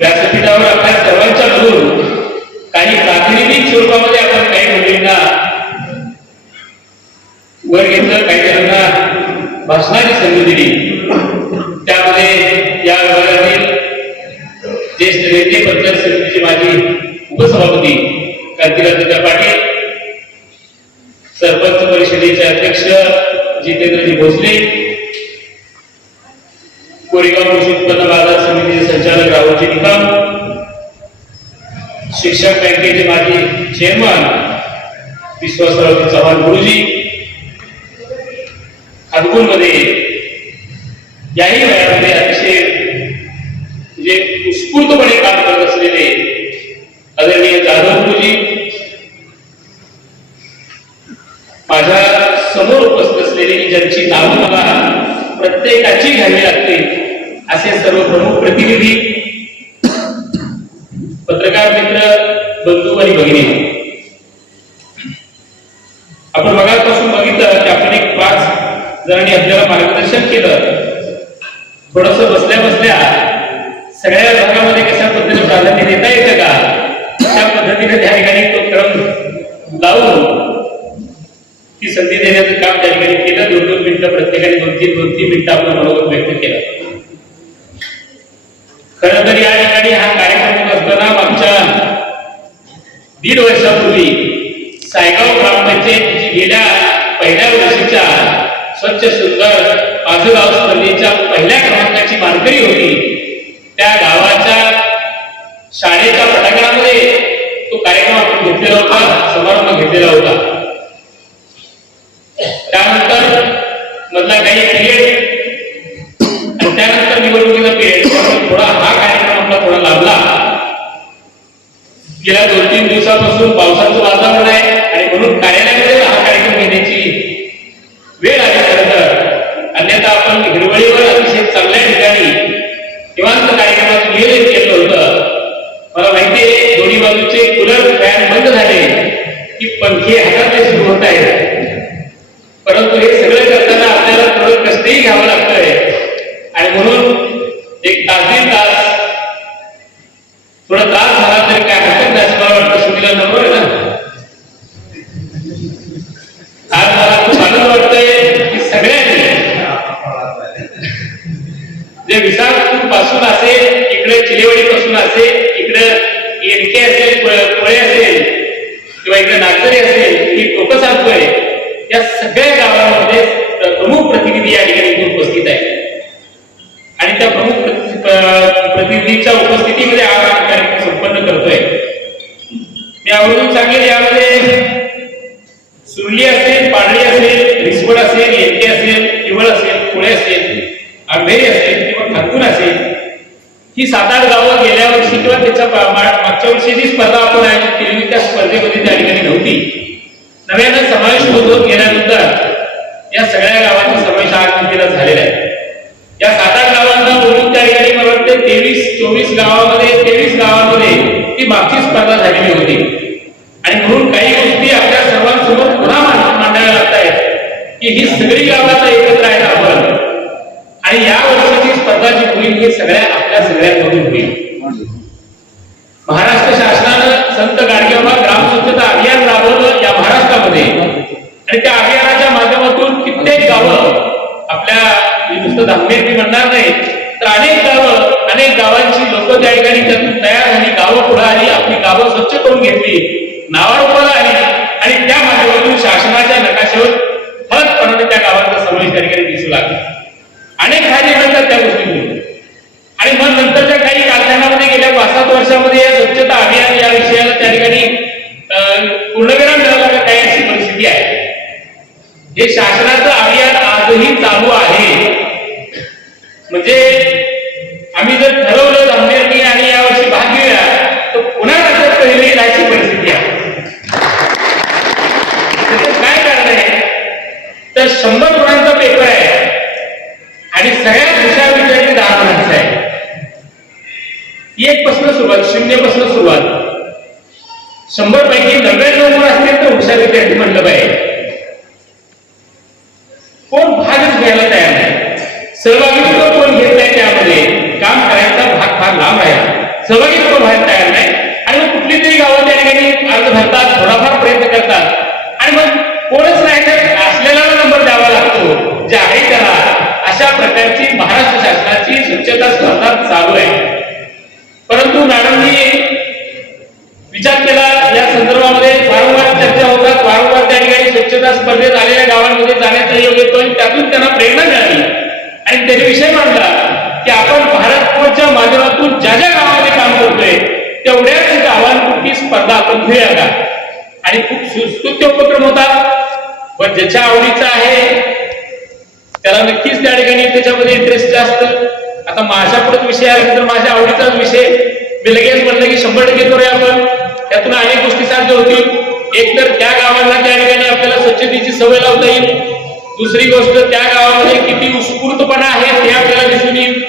व्यासपीठावर आपल्या सर्वांच्या बरोबर काही प्रातिनिधिक स्वरूपामध्ये आपण काही मुलींना वर घेतलं, काही जणांना भाषणाची संधी दिली. त्यामध्ये या विभागातील ज्येष्ठ नेते, पंचायत समितीचे माजी उपसभापती कांतीलाल पाटील, सरपंच परिषदेचे अध्यक्ष जितेंद्रजी भोसले, कोरेगाव कृषी उत्पन्न बाजार समितीचे संचालक राहुलजी निकम, शिक्षक बँकेचे माजी चेअरमन विश्वासरावजी चव्हाण गुरुजी, खानपूरमध्ये याही वयामध्ये अतिशय म्हणजे उत्स्फूर्तपणे काम करत असलेले आदरणीय जाधव गुरुजी, माझ्या समोर उपस्थित असलेली ज्यांची नावं मला प्रत्येकाची घ्यावी लागतील असे सर्व प्रमुख प्रतिनिधी, पत्रकार मित्र, बंधू आणि भगिनी, आपण मगापासून बघितलं की आपण एक 5 जणांनी आपल्याला मार्गदर्शन केलं. थोडस बसल्या बसल्या सगळ्या भागामध्ये कशा पद्धतीने प्राधान्य देता येतं का त्या पद्धतीने त्या ठिकाणी तो क्रम लावून ती संधी देण्याचं काम त्या ठिकाणी केलं. 2-2 मिनिटं प्रत्येकाने 2-3 मिनिटं आपलं मनोगत व्यक्त केलं. खरं तर या ठिकाणी हा कार्यक्रम असताना मागच्या 1.5 वर्षापूर्वी सायगाव ग्रामपंचायतीची गेल्या पहिल्या वर्षीच्या स्वच्छ सुंदर माझं गाव स्पर्धेच्या पहिल्या क्रमांकाची मानकरी होती. त्या गावाच्या शाळेच्या पटांगणामध्ये तो कार्यक्रम आपण घेतलेला होता, समारंभ घेतलेला होता. त्यानंतर मधला काही पिरियड आणि त्यानंतर निवडणुकीचा पिरियड, त्यामुळे थोडा हा कार्यक्रम आपला थोडा लाभला. गेल्या 2-3 दिवसापासून पावसाचं वातावरण आहे आणि म्हणून कार्यालयामध्ये हा कार्यक्रम घेण्याची वेळ आली. खरं तर अन्यथा आपण हिरवळीवर अतिशय चांगल्या ठिकाणी निवांत कार्यक्रमाचं नियोजन केलं होतं. मला माहिती आहे दोन्ही की पंखे हातातले सुरू होत आहेत, परंतु हे सगळं करताना आपल्याला थोडं कष्टही घ्यावं लागतंय. आणि म्हणून एक तास दीड तास थोडा त्रास झाला तरी काय हरकत नाही असं मला वाटतं. सुनीला नंबर आहे ना, आज मला खूप आनंद वाटतंय की सगळ्यांनी जे विसापूर पासून असेल, इकडे चिलेवाडी पासून असेल, इकडे एनके असेल, कोळे असेल किंवा इकडे नागझरी असेल, ही लोक सांगतोय या सगळ्या गावांमध्ये प्रमुख प्रतिनिधी या ठिकाणी उपस्थित आहे. आणि त्या प्रमुख प्रतिनिधीच्या उपस्थितीमध्ये आज आम्ही कार्यक्रम संपन्न करतोय. मी आवर्जून सांगेल, यामध्ये सुरली असेल, पाडळी असेल, रिसवड असेल, एनके असेल, किवळ असेल, कोळे असेल, आंबेरी असेल किंवा खातून असेल, ही 7-8 गावं गेल्या वर्षी किंवा त्याच्या मागच्या वर्षी जी स्पर्धा आपण आयोजित केली होती त्या स्पर्धेमध्ये त्या ठिकाणी नव्हती. नव्यानं समावेश होत गेल्यानंतर या सगळ्या गावांचा समावेश आज तिला झालेला आहे. या 7-8 गावांना बोलून त्या ठिकाणी मला वाटतं 23-24 गावांमध्ये ती मागची स्पर्धा झालेली होती. आणि म्हणून काही गोष्टी आपल्या सर्वांसमोर पुन्हा मांडाव्या लागत आहेत की ही सगळी गावं आता एकत्र आहेत आपण, आणि या वर्षीची स्पर्धा जी होईल ही आपल्या सगळ्यांमधून होईल. महाराष्ट्र शासनानं संत गाडगेबाबा ग्राम स्वच्छता अभियान राबवलं या महाराष्ट्रामध्ये, आणि त्या अभियानाच्या माध्यमातून कित्येक गावं आपल्या नुसतं धामेर म्हणणार नाही तर अनेक गावांची लोक त्या ठिकाणी त्यातून तयार झाली, गावं पुढे आली, आपली गावं स्वच्छ करून घेतली, नावारूपाला आली, आणि त्या माध्यमातून शासनाच्या नकाशावर फलकपणाने त्या गावांचा समावेश त्या ठिकाणी दिसू लागला. अनेक फायदे मिळतात त्या गोष्टीतून. आणि मग नंतरच्या काही कालखंडामध्ये गेल्या 5-7 वर्षामध्ये या स्वच्छता अभियान या विषयाला त्या ठिकाणी पूर्णविराम मिळाला काही अशी परिस्थिती आहे. हे शासनाचं अभियान आजही चालू आहे. म्हणजे आम्ही जर ठरवलं जांभेरनी आणि यावर्षी भाग घेऊया तर पुन्हा राज्यात पहिली जायची परिस्थिती आहे. त्याचं काय कारण आहे तर 100 गुणांचा पेपर आहे आणि सगळ्यात हुशार विद्यार्थी 10 गुणांचा आहे. 1 पासून सुरुवात, 0 पासून सुरुवात. 100 पैकी 99 गुण असतील तर हुशार विद्यार्थी म्हणलं पाहिजे. कोण भागच घ्यायला तयार नाही, सहभागित्व कोण घेत नाही, त्यामध्ये काम करायचा भाग फार लांब आहे, सहभागित्व व्हायला तयार नाही. आणि मग कुठली तरी गावं त्या ठिकाणी अर्ज भरतात, थोडाफार प्रयत्न करतात, आणि मग कोणच नाही तर असलेला नंबर द्यावा लागतो जे आहे त्याला. अशा प्रकारची महाराष्ट्र शासनाची स्वच्छता स्पर्धा चालू आहे. परंतु मॅडमनी विचार केला, या संदर्भामध्ये वारंवार चर्चा होतात, वारंवार त्या ठिकाणी स्वच्छता स्पर्धेत आलेल्या गावांमध्ये जाण्याचा योग येतो, आणि त्यातून त्यांना प्रेरणा मिळाली आणि त्याने विषय मांडला की आपण भारतच्या माध्यमातून ज्या ज्या गावामध्ये काम करतोय तेवढ्याच गावांपुरती स्पर्धा आपण घेऊया का. आणि खूप सुस्तुत्य उपक्रम होता, पण ज्याच्या आवडीचा आहे त्याला नक्कीच त्या ठिकाणी त्याच्यामध्ये इंटरेस्ट जास्त. आता माझ्या पुढे विषय आला तर माझ्या आवडीचाच विषय मी लगेच म्हणलं की 100% करूया आपण. त्यातून अनेक गोष्टी साध्य होतील. एक तर त्या गावांना त्या ठिकाणी आपल्याला स्वच्छतेची सवय लावता येईल. दुसरी गोष्ट, त्या गावामध्ये किती उत्स्फूर्तपणा आहे ते आपल्याला दिसून येईल.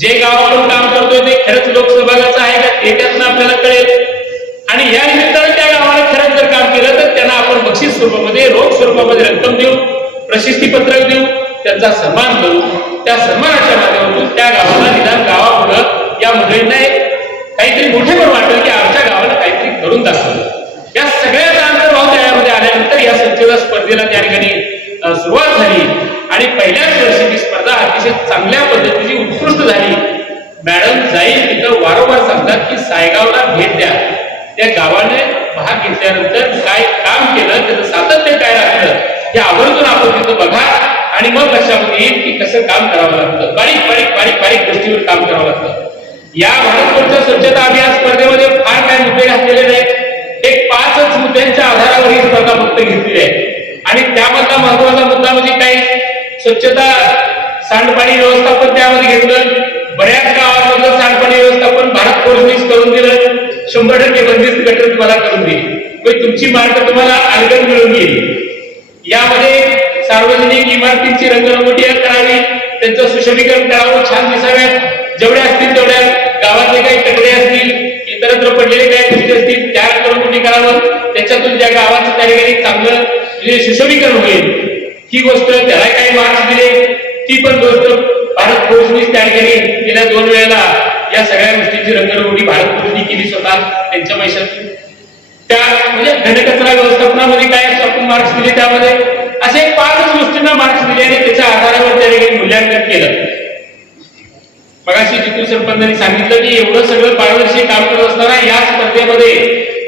जे गाव आपण काम करतोय ते खरंच लोकसहभागाचं आहे का ते त्यातून आपल्याला कळेल. आणि या निमित्तानं त्या गावाला खरंच जर काम केलं तर त्यांना आपण बक्षीस स्वरूपामध्ये, रोख स्वरूपामध्ये रक्कम देऊ, प्रशस्तीपत्र देऊ, त्यांचा सन्मान करू. त्या सन्मानाच्या माध्यमातून त्या गावाला निदान गावापुढं या मुलींना काहीतरी मोठेपण वाटेल की आमच्या गावाला काहीतरी करून दाखवलं. या सगळ्याचा अंतर्भाव त्यामध्ये आल्यानंतर या स्वच्छता स्पर्धेला त्या ठिकाणी सुरुवात झाली आणि पहिल्याच वर्षी स्पर्धा अतिशय चांगल्या पद्धतीची उत्कृष्ट झाली. मॅडम जाईल तिथं वारंवार सांगतात की सायगावला भेट द्या. त्या गावाने भाग घेतल्यानंतर काय काम केलं, त्याचं सातत्य काय राखलं हे आवर्जून आपण तिथं बघा आणि मग लक्षात येईल की कसं काम करावं लागतं. बारीक बारीक बारीक बारीक गोष्टीवर काम करावं लागतं. या भारतभरच्या स्वच्छता अभियान स्पर्धेमध्ये फार काय मुद्दे घातलेले नाहीत. एक 5च मुद्द्यांच्या आधारावर ही स्पर्धा फक्त घेतलेली आहे. आणि त्यामधला महत्वाचा मुद्दा म्हणजे काय, स्वच्छता सांडपाणी व्यवस्थापन त्यामध्ये घेतलं. बऱ्याच गावांमधलं सांडपाणी व्यवस्थापन भारत फोर्सनीच करून दिलं. 100% बंदिस्त गटर तुम्हाला करून देईल. तुमची मार्क तुम्हाला अलगद मिळून येईल. यामध्ये सार्वजनिक इमारतींची रंगरंगोटी करावी, त्यांचं सुशोभीकरण करावं, छान दिसाव्यात. जेवढ्या असतील तेवढ्या गावातले काही कचरे असतील, इतरत्र पडलेले काही गोष्टी असतील त्या रंगरंगोटी करावं. त्याच्यातून ज्या त्या गावाचं त्या ठिकाणी चांगलं म्हणजे सुशोभीकरण होईल ही गोष्ट त्याला काही मार्क्स दिले. ती पण गोष्ट भारत फोर्सनीच त्या ठिकाणी गेल्या 2 वेळेला या सगळ्या गोष्टींची रंगरंगोटी भारत फोर्सनी केली स्वतः त्यांच्या पैशातून. त्या म्हणजे घनकचरा व्यवस्थापनामध्ये काय आपण मार्क्स दिले त्यामध्ये असे 5 गोष्टींना मार्क्स दिले आणि त्याच्या आधारावर त्या ठिकाणी मूल्यांकन केलं. मगाशी जितू सरपंचांनी सांगितलं की एवढं सगळं पारदर्शी काम करत असताना या स्पर्धेमध्ये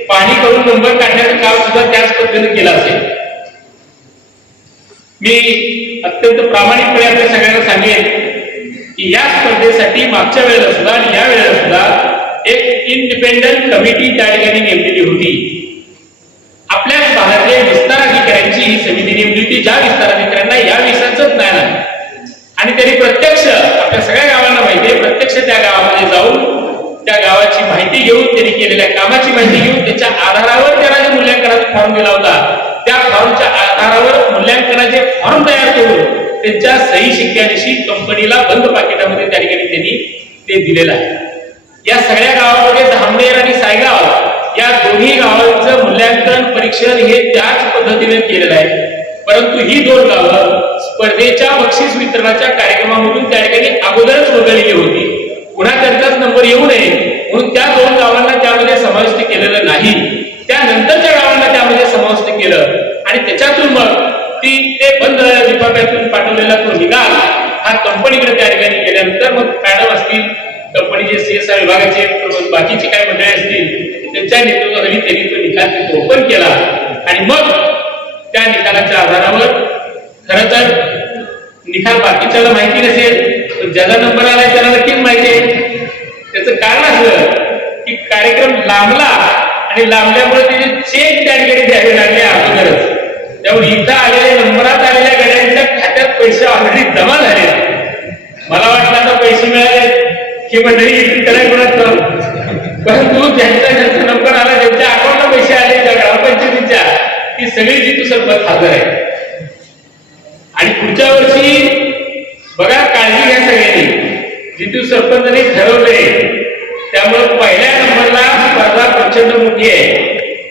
पाणी करून नंबर काढण्याचं काम सुद्धा त्याच पद्धतीने केलं असेल. मी अत्यंत प्रामाणिकपणे आपल्या सगळ्यांना सांगेन की या स्पर्धेसाठी मागच्या वेळेला सुद्धा आणि या वेळेला सुद्धा एक इंडिपेंडंट कमिटी त्या ठिकाणी नेमलेली होती. आपल्याच भागातल्या विस्तार अधिकाऱ्यांची ही समिती नेमली होती ज्या विस्तार अधिकाऱ्यांना या विषयाचं ज्ञान आहे आणि त्यांनी प्रत्यक्ष आपल्या सगळ्या गावांना माहिती आहे, प्रत्यक्ष त्या गावामध्ये जाऊन त्या गावाची माहिती घेऊन त्यांनी केलेल्या कामाची माहिती घेऊन त्याच्या आधारावर त्यांना जे मूल्यांकनाचा फॉर्म दिला होता त्या फॉर्मच्या आधारावर मूल्यांकनाचे फॉर्म तयार करून त्यांच्या सही शिक्क्यानिशी कंपनीला बंद पाकिटामध्ये त्या ठिकाणी त्यांनी ते दिलेलं आहे. या सगळ्या गावामध्ये धामनेर आणि सायगाव या दोन्ही गावांचं मूल्यांकन परीक्षण हे त्याच पद्धतीने केलेलं आहे. परंतु ही 2 गावं स्पर्धेच्या बक्षीस वितरणाच्या कार्यक्रमामधून त्या ठिकाणी अगोदरच वगळलेली होती. पुन्हा त्यांचाच नंबर येऊ नये म्हणून त्या 2 गावांना त्यामध्ये समाविष्ट केलेलं नाही. त्यानंतरच्या गावांना त्यामध्ये समाविष्ट केलं आणि त्याच्यातून मग ते बंद लिफाफ्यातून पाठवलेला तो निकाल हा कंपनीकडे त्या ठिकाणी गेल्यानंतर मग मॅडम असतील कंपनीचे CSR विभागाचे बाकीचे काय मंडळी असतील त्यांच्या नेतृत्वाखाली त्यांनी तो निकाल तिथे ओपन केला आणि मग त्या निकालाच्या आधारावर खरं तर निकाल बाकीच्याला माहिती नसेल तर ज्याचा नंबर आलाय त्याला नक्कीच माहिती आहे. त्याचं कारण असं की कार्यक्रम लांबला आणि लांबल्यामुळे त्याचे चेक त्या ठिकाणी द्यावे लागले अगोदरच. त्यामुळे इथं आलेल्या नंबरात आलेल्या गाड्यांच्या खात्यात पैसे ऑलरेडी जमा झाले. मला वाटलं आता पैसे मिळाले की मंडळी त्याला कोणाच परंतु ज्यांचा नंबर आला ज्यांच्या अकाउंटला पैसे आले त्या ग्रामपंचायतीच्या ती सगळी जितू सरपंच हजर आहे. आणि पुढच्या वर्षी बघा काळजी घ्या सगळ्यांनी. जितू सरपंचांनी ठरवले त्यामुळे पहिल्या नंबरला स्पर्धा प्रचंड मोठी आहे.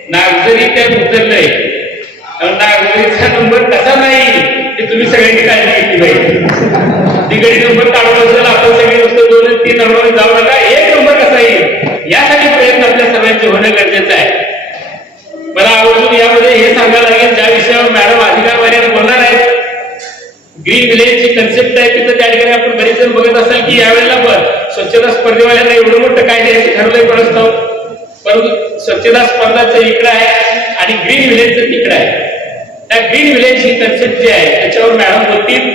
नागझरी त्यात उतरलंय. नागझरीचा नंबर कसा नाही हे तुम्ही सगळ्यांनी काळजी घेतली पाहिजे. तिकडे नंबर काढून असेल आपण सगळे नुसतं 2-3 नंबर जाऊ नका. 1 नंबर कसा येईल यासाठी प्रयत्न आपल्या सर्वांचे होणं गरजेचं आहे. मला आवर्जून यामध्ये हे सांगायला लागेल ज्या विषयावर मॅडम अधिकारवाल्याने बोलणार आहेत ग्रीन विलेजची कन्सेप्ट आहे तिथं त्या ठिकाणी आपण बरेच जण बघत असाल की यावेळेला पण स्वच्छता स्पर्धेवाल्यांना एवढं मोठं काय द्यायचं ठरलंय पण असतं. परंतु स्वच्छता स्पर्धाचं इकडं आहे आणि ग्रीन विलेजचं तिकडं आहे. त्या ग्रीन विलेज ही कन्सेप्ट जी आहे त्याच्यावर मॅडम बोलतील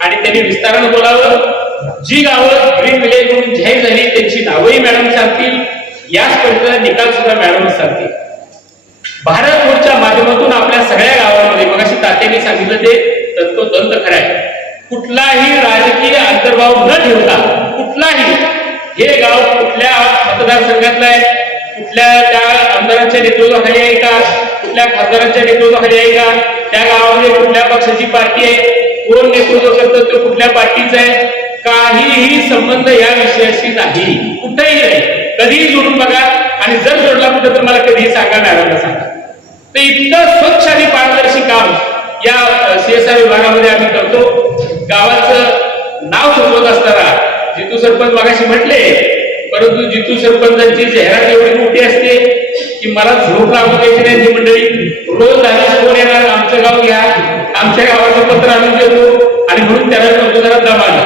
आणि त्यांनी विस्तारानं बोलावं. जी गावं ग्रीन विलेज म्हणून जाहीर झाली त्यांची नावही मॅडम सांगतील. या स्पर्धेचा निकाल सुद्धा मॅडमच सांगतील. भारत फोर्सच्या माध्यमातून आपल्या सगळ्या गावांमध्ये मगाशी तात्यांनी सांगितलं ते तंतोतंत खरं आहे. कुठलाही राजकीय अंतर्भाव न ठेवता कुठलाही हे गाव कुठल्या मतदारसंघातलं आहे कुठल्या त्या आमदारांच्या नेतृत्वाखाली आहे का कुठल्या खासदारांच्या नेतृत्वाखाली आहे का त्या गावामध्ये कुठल्या पक्षाची पार्टी आहे कोण नेतृत्व करतं तो कुठल्या पार्टीचा आहे काहीही संबंध या विषयाशी नाही. कुठेही नाही. कधीही जोडून बघा आणि जर जोडला कुठं तर मला कधीही सांगा मॅडमला सांगा. तर इतकं स्वच्छ आणि पारदर्शी काम या CSR विभागामध्ये आम्ही करतो. गावाचं नाव सोबत असताना जितू सरपंच मगाशी म्हटले परंतु जितू सरपंचांची जाहिरात एवढी मोठी असते की मला झोप लागू द्यायची नाही. जी मंडळी रोज आम्ही समोर येणार आमचं गाव घ्या आमच्या गावाचं पत्र आणून देतो आणि म्हणून त्याला म्हणतो जरा दमाला.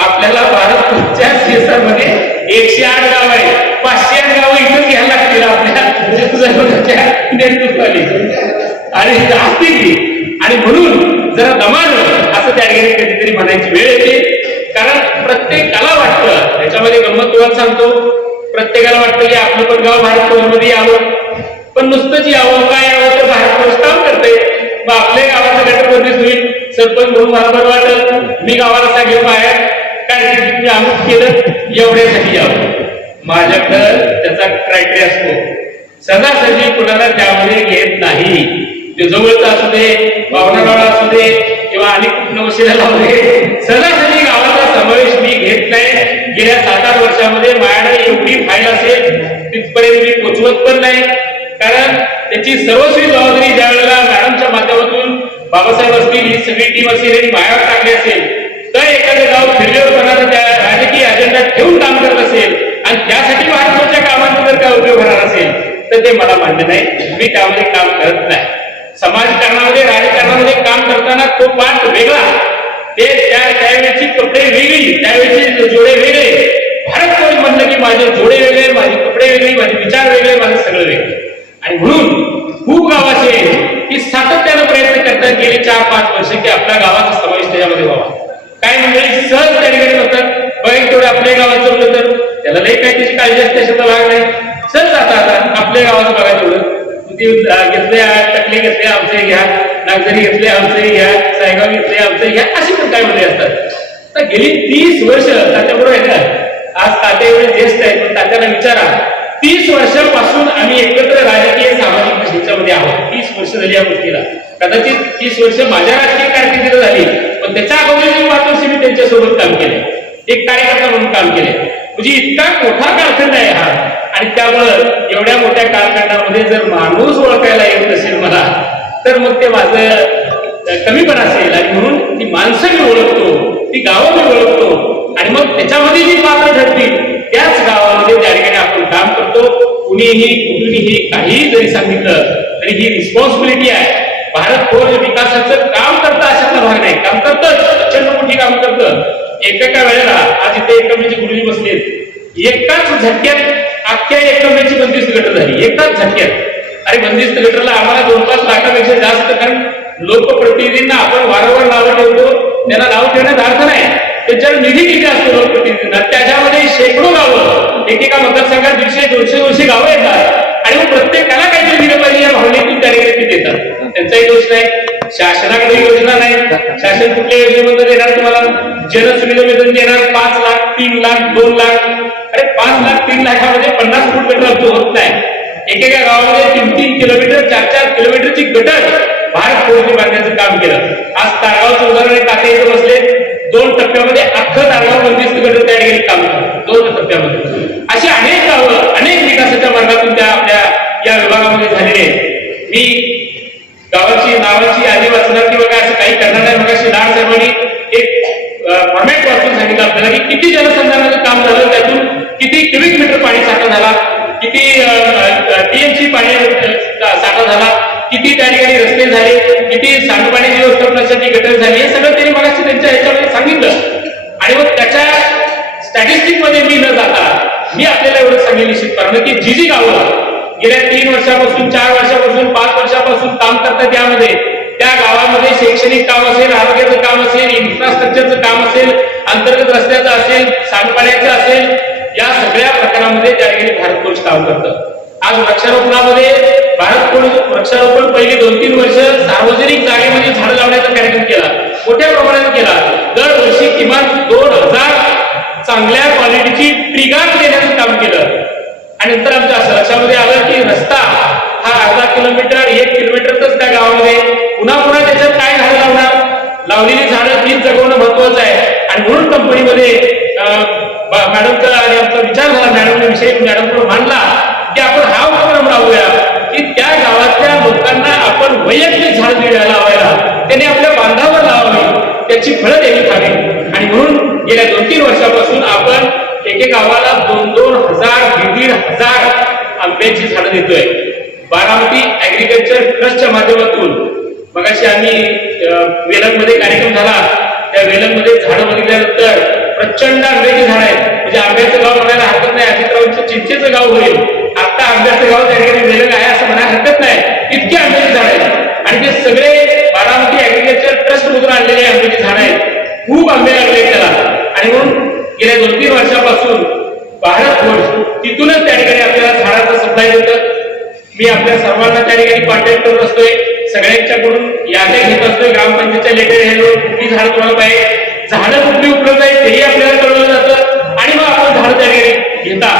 आपल्याला भारतच्या CSR मध्ये 108 गाव आहे 508 गाव इथंच घ्यायला लागतील आपल्या नेतृत्वाने आणि असतील आणि म्हणून जरा दमानं असं त्या ठिकाणी कधीतरी म्हणायची वेळ येते. कारण प्रत्येकाला वाटतं त्याच्यामध्ये गंमत तुम्हाला सांगतो प्रत्येकाला वाटतं की आपलं पण गाव भारत फोर्समध्ये यावं पण नुसतंच यावं काय यावं तर भारत फोर्स काम करते. मग आपल्या गावाचं गटप्रदेश होईल सरपंच म्हणून मला बरं वाटत मी गावाला सांगेल बाहेर काय मी अमुक केलं एवढ्यासाठी यावं. माझ्याकडं त्याचा क्रायटेरिया असतो. सहजासहजी कुणाला त्यामध्ये घेत नाही. ते जवळचा असू दे पावणागावला असू दे किंवा आणि नवशिला लावू दे सहजासहजी गावाचा समावेश मी घेत नाही. गेल्या 7-8 वर्षामध्ये माझ्याकडे एवढी फाईल असेल तिथपर्यंत मी पोचवत पण नाही. कारण त्याची सर्वस्वी जबाबदारी ज्या वेळेला मॅडमच्या माध्यमातून बाबासाहेब असतील, ही सगळी टीम असेल आणि मायावर टाकली असेल, तर एखादं गाव फेल्युअर करणारा त्या राजकीय अजेंडा ठेवून काम करत असेल आणि त्यासाठी भारताच्या कामाचा जर काय उपयोग होणार असेल तर ते मला मान्य नाही. मी त्यामध्ये काम करत नाही. समाजकारणामध्ये, राजकारणामध्ये काम करताना तो पाठ वेगळा, ते त्यावेळेची कपडे वेगळी, त्यावेळेचे जोडे वेगळे. भारत फोर्स म्हणलं की माझे जोडे वेगळे, माझे कपडे वेगळे, माझे विचार वेगळे, माझे सगळं वेगळे. आणि म्हणून खूप गाव असे की सातत्यानं प्रयत्न करतात गेली 4-5 वर्ष की आपल्या गावाचा समावेश त्याच्यामध्ये व्हावा. काय मंडळी सहज त्या ठिकाणी म्हणतात बघा तेवढं आपल्या गावात जमलं तर त्याला लई काय त्याची काळजी असते अशाचा भाग नाही. सहज जातात आपल्या गावाचं बघा तेवढं घेतले, टकले घेतले आमचे घ्या, नागझरी घेतले आमचे घ्या, सायगाव घेतले आमचे घ्या, अशी पण काय म्हणले असतात. तर गेली 30 वर्ष तात्याबरोबर आहे का, आज तात्या एवढे ज्येष्ठ आहेत पण तात्याला विचारा, 30 वर्षापासून आम्ही एकत्र राजकीय सामाजिक ह्याच्यामध्ये आहोत. 30 वर्ष झाली या गोष्टीला. कदाचित 30 वर्ष माझ्या राजकीय कारकिर्दीत झाली, पण त्याच्या अगोदर 5 वर्ष मी त्यांच्यासोबत काम केले, एक कार्यकर्ता म्हणून काम केले. म्हणजे इतका मोठा कालखंड आहे हा. आणि त्यामुळं एवढ्या मोठ्या कालखंडामध्ये जर माणूस ओळखायला येत नसेल मला, तर मग ते माझं कमीपण असेल. आणि म्हणून ती माणसं मी ओळखतो, ती गावं मी ओळखतो, आणि मग त्याच्यामध्ये जी पात्र ठरतील त्याच गावामध्ये त्या ठिकाणी आपण काम करतो. कुणीही काहीही जरी सांगितलं तरी ही रिस्पॉन्सिबिलिटी आहे. भारत फोर्स विकासाचं काम करतं अशातला भाग नाही, काम करतं, प्रचंड मोठी काम करतं. एकेका वेळेला आज इथे एकमेची गुरुजी बसलेत, एकाच झटक्यात अख्ख्या एकमेची बंदिस्त गटर झाली, एकाच झटक्यात. अरे बंदिस्त गटरला आम्हाला 2-5 लाखापेक्षा जास्त, कारण लोकप्रतिनिधींना आपण वारंवार नावं ठेवतो, त्यांना नाव ठेवण्यात अर्थ नाही. त्याच्यावर निधी किती असतो लोकप्रतिनिधींना, त्याच्यामध्ये शेकडो गावं, एकेका मतदारसंघात 100-200 गावं येतात आणि मग प्रत्येकाला काहीतरी दिलं पाहिजे या भावनेतून त्या ठिकाणी देतात. त्यांचाही दोष नाही, शासनाकडे योजना नाही. शासन कुठल्या योजनेमध्ये देणार तुम्हाला? जनसुविधा वेतन देणार 5 लाख, 3 लाख, 2 लाख. अरे 5 लाख 3 लाखामध्ये 50 फूट गटर होत नाही. एकेका गावामध्ये 3-3 किलोमीटर, 4-4 किलोमीटरची गटर भारत फोर्सने बांधण्याचं काम केलं. आज तारगावचं उदाहरण तात्या इथे बसले, 2 टप्प्यामध्ये अख्खं तारगाव बंदिस्त गटर त्या ठिकाणी काम करतात 2 टप्प्यामध्ये. अशी अनेक गावं अनेक विकासाच्या मार्गातून त्या आपल्या या विभागामध्ये झालेले. मी गावाची नावाची यादी वाचणार की बघा असं काही करणार नाही. बघा लाड साहेबांनी एक फॉर्मॅट वाचून सांगितलं आपल्याला की किती जलसंधारणाचं काम झालं, त्यातून किती क्युबिक मीटर पाणी साठा झाला, किती टीएमसी पाणी साठा झाला, किती त्या ठिकाणी रस्ते झाले, किती सांडपाण्याची व्यवस्थापनासाठी गटर झाली, हे सगळं त्यांनी मगाशी त्यांच्या ह्याच्यामध्ये सांगितलं. आणि मग त्याच्या स्टॅटिस्टिक मध्ये मी न जाता मी आपल्याला एवढं सांगेन निश्चितपणे की जी गावं गेल्या 3 वर्षापासून, 4 वर्षापासून, 5 वर्षापासून काम करतात त्यामध्ये, त्या गावामध्ये शैक्षणिक काम असेल, आरोग्याचं काम असेल, इन्फ्रास्ट्रक्चरचं काम असेल, अंतर्गत रस्त्याचं असेल, सांडपाण्याचं असेल, या सगळ्या प्रकारामध्ये त्या ठिकाणी भारत फोर्स काम करतं. आज वृक्षारोपणामध्ये भारत फोर्स वृक्षारोपण पहिली 2-3 वर्ष सार्वजनिक जागेमध्ये झाडं लावण्याचा कार्यक्रम केला, मोठ्या प्रमाणात केला. दरवर्षी किमान 2000 चांगल्या क्वालिटीची ट्रिगार देण्याचं काम केलं. आणि नंतर आमच्या असं लक्षामध्ये आलं की रस्ता हा अर्धा किलोमीटर 1 किलोमीटरच त्या गावामध्ये, पुन्हा त्याच्यात काय झाडं लावणार, लावलेली झाडं तीच जगवणं महत्वाचं आहे. आणि म्हणून कंपनीमध्ये मॅडमचा आणि आमचा विचार झाला, मॅडमने विषय मॅडम पुढे मांडला की आपण हा उपक्रम राहूया की त्या गावातल्या लोकांना आपण वैयक्तिक झाड लावायला, त्याने आपल्या बांधावर लावावी, त्याची फळं द्यावी खावी. आणि म्हणून गेल्या 2-3 वर्षापासून आपण एके गावाला 2-2 हजार, 1,500 आंब्याची झाडं देतोय. बारामती ऍग्रिकल्चर ट्रस्टच्या माध्यमातून मगाशी आम्ही वेलंगमध्ये कार्यक्रम झाला, त्या वेलंगमध्ये झाडं बघितल्यानंतर प्रचंड आंब्याची झाड आहेत. म्हणजे आंब्याचं गाव म्हणायला हरकत नाही, अजितरावांचं चिंचेचं गाव होईल. आता आंब्याचं गाव त्या ठिकाणी वेलंग आहे असं म्हणायला हरकत नाही, इतकी आंब्याची झाड आहेत. आणि ते सगळे बारामती ऍग्रिकल्चर ट्रस्ट मधून आणलेले आंब्याची झाड आहेत. खूप आंबे लागले त्याला. आणि म्हणून गेल्या 2-3 वर्षापासून भारत फोर्स तिथूनच त्या ठिकाणी आपल्याला झाडाचा सप्लाय देतं. मी आपल्या सर्वांना त्या ठिकाणी कॉन्टॅक्ट करत असतोय, सगळ्यांच्याकडून याद्या घेत असतोय, ग्रामपंचायतच्या लेटर हॅलो कुठली झाडं तुम्हाला पाहिजे, झाडं कुठली उपलब्ध आहे तेही आपल्याला कळवलं जातं. आणि मग आपण झाडं त्या ठिकाणी घेता.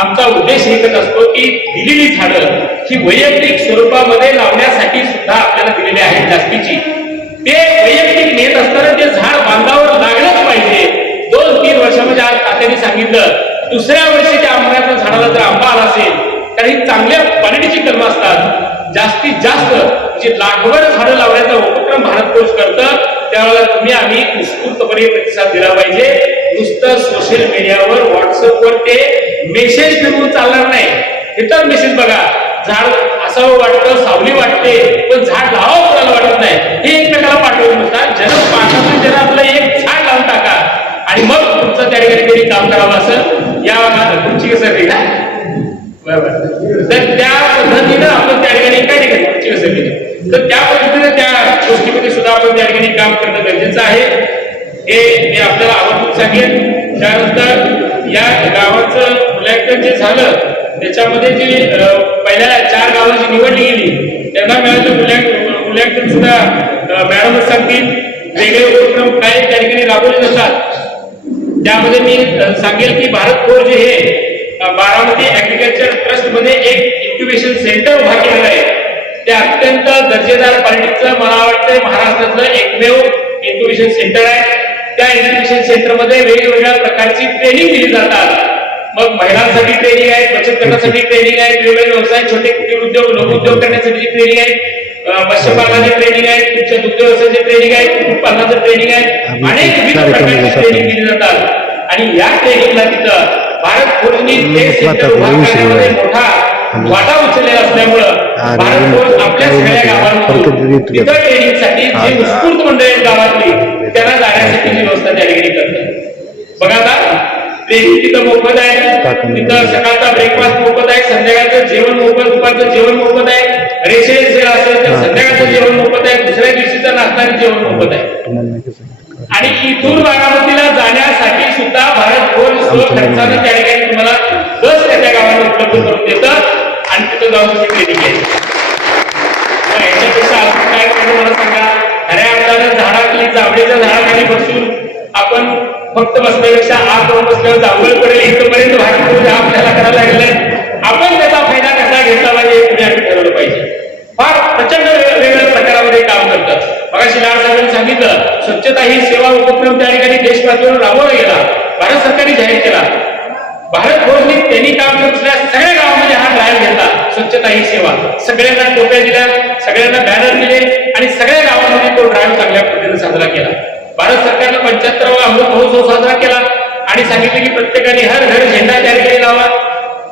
आमचा उद्देश एकच असतो की दिलेली झाडं ही वैयक्तिक स्वरूपामध्ये लावण्यासाठी सुद्धा आपल्याला दिलेली आहेत जास्तीची. ते वैयक्तिक नेत असताना ते झाड बांधावर लागलंच पाहिजे. 2-3 वर्षामध्ये आज तात्याने सांगितलं, दुसऱ्या वर्षी त्या आंब्याच्या झाडाला जर आंबा आला असेल तर ही चांगल्या क्वालिटीची कलमं असतात, अशी लाखभर झाडं लावण्याचा उपक्रम भारत फोर्स करतं, त्यावेळेला आम्ही उत्स्फूर्तपणे प्रतिसाद दिला पाहिजे. नुसतं सोशल मीडियावर व्हॉट्सअपवर ते मेसेज फिरवून चालणार नाही. इतर मेसेज बघा, झाड असावं वाटतं, सावली वाटते, पण झाड लावावं कोणाला वाटत नाही, हे एकमेकाला पाठवून नुसतात. जन आपलं एक झाड लावून टाका आणि मग तुमचं त्या ठिकाणी तरी काम करावं असं या तुमची कसं ना बरोबर. तर त्या पद्धतीनं आपण त्या ठिकाणी काय ठिकाणी तुमची कसं तर त्या पद्धतीने त्या गोष्टीमध्ये सुद्धा आपण त्या ठिकाणी काम करणं गरजेचं आहे. हे मी आपल्याला आवर्जून सांगेन. त्यानंतर या गावाचं मूल्यांकन जे झालं त्याच्यामध्ये जे पहिल्या 4 गावांची निवडली गेली त्यांना मिळालेलं मूल्यांकन सुद्धा मॅडमच सांगतील. वेगळे उपक्रम काय त्या ठिकाणी राबवले जातात त्यामध्ये मी सांगेल की भारत फोर्ज हे बारामती ऍग्रिकल्चर ट्रस्ट मध्ये एक इन्क्युबेशन सेंटर उभा केलेलं आहे. ते अत्यंत दर्जेदार क्वालिटीचं मला वाटतं महाराष्ट्रातलं एकमेव इन्क्युबेशन सेंटर आहे. त्या इन्क्युबेशन सेंटर मध्ये वेगवेगळ्या प्रकारची ट्रेनिंग दिली जातात. मग महिलांसाठी ट्रेनिंग आहे, बचत गटासाठी ट्रेनिंग आहे, वेगवेगळे व्यवसाय छोटे कुटीर उद्योग लघुउद्योग करण्यासाठी ट्रेनिंग आहे, मत्स्यपालनाची ट्रेनिंग आहे, तुमच्या दुग्ध व्यवसायाची ट्रेनिंग आहे, कुक्कुटपालनाचं ट्रेनिंग आहे, अनेक विविध प्रकारची ट्रेनिंग दिली जातात. आणि या ट्रेनिंगला तिथं भारत फोर्सनी ते सेंटर उभा करण्यामध्ये मोठा वाटा उचललेला असल्यामुळं भारत फोर्स आपल्या सगळ्या गावांमध्ये तिथं ट्रेनिंगसाठी जे उत्स्फूर्त मंडळी आहेत गावातली त्यांना जाण्यासाठीची व्यवस्था त्या ठिकाणी करतात. बघा आता ट्रेनिंग तिथं मोफत आहे, तिथं सकाळचा ब्रेकफास्ट मोफत आहे, संध्याकाळचं जेवण मोफत, दुपारचं जेवण मोफत आहे, रेसिडेन्शियल असेल तर संध्याकाळचं जेवण मोफत आहे, दुसऱ्या दिवशीचं नाश्ता आणि जेवण मोफत आहे. आणि इथून बारामतीला जाण्यासाठी सुद्धा भारत फोर्स खर्चानं त्या ठिकाणी तुम्हाला बस त्या गावाला उपलब्ध करून देतं आणि तिथं जाऊन तुम्ही ट्रेनिंग घ्यायची. याच्यापेक्षा आपण काय करायचं मला सांगा. खऱ्या अर्थानं झाडाखाली जांभळीच्या झाडाखाली बसून आपण फक्त बसण्यापेक्षा आत जाऊन बसल्यावर जांभळ पडेल इथपर्यंत भारत आपल्याला करायला लागलेलं आहे. आपण त्याचा फायदा कसा घेतला पाहिजे पुढे आम्ही ठरवलं पाहिजे. फार प्रचंड वेगवेगळ्या प्रकारामध्ये काम करतात. मगाशी लाड साहेबांनी सांगितलं स्वच्छता ही सेवा उपक्रम त्या ठिकाणी देश पातळीवर राबवला गेला, भारत सरकारने जाहीर केला. भारत फोर्सने त्यांनी काम करत सगळ्या गावामध्ये हा ड्राईव्ह घेतला, स्वच्छता ही सेवा. सगळ्यांना टोप्या दिल्या, सगळ्यांना बॅनर दिले आणि सगळ्या गावांमध्ये तो ड्राईव्ह चांगल्या पद्धतीने साजरा केला. भारत सरकारने 75वा अमृत महोत्सव साजरा केला आणि सांगितले की प्रत्येकाने हर घर झेंडा त्या ठिकाणी लावा.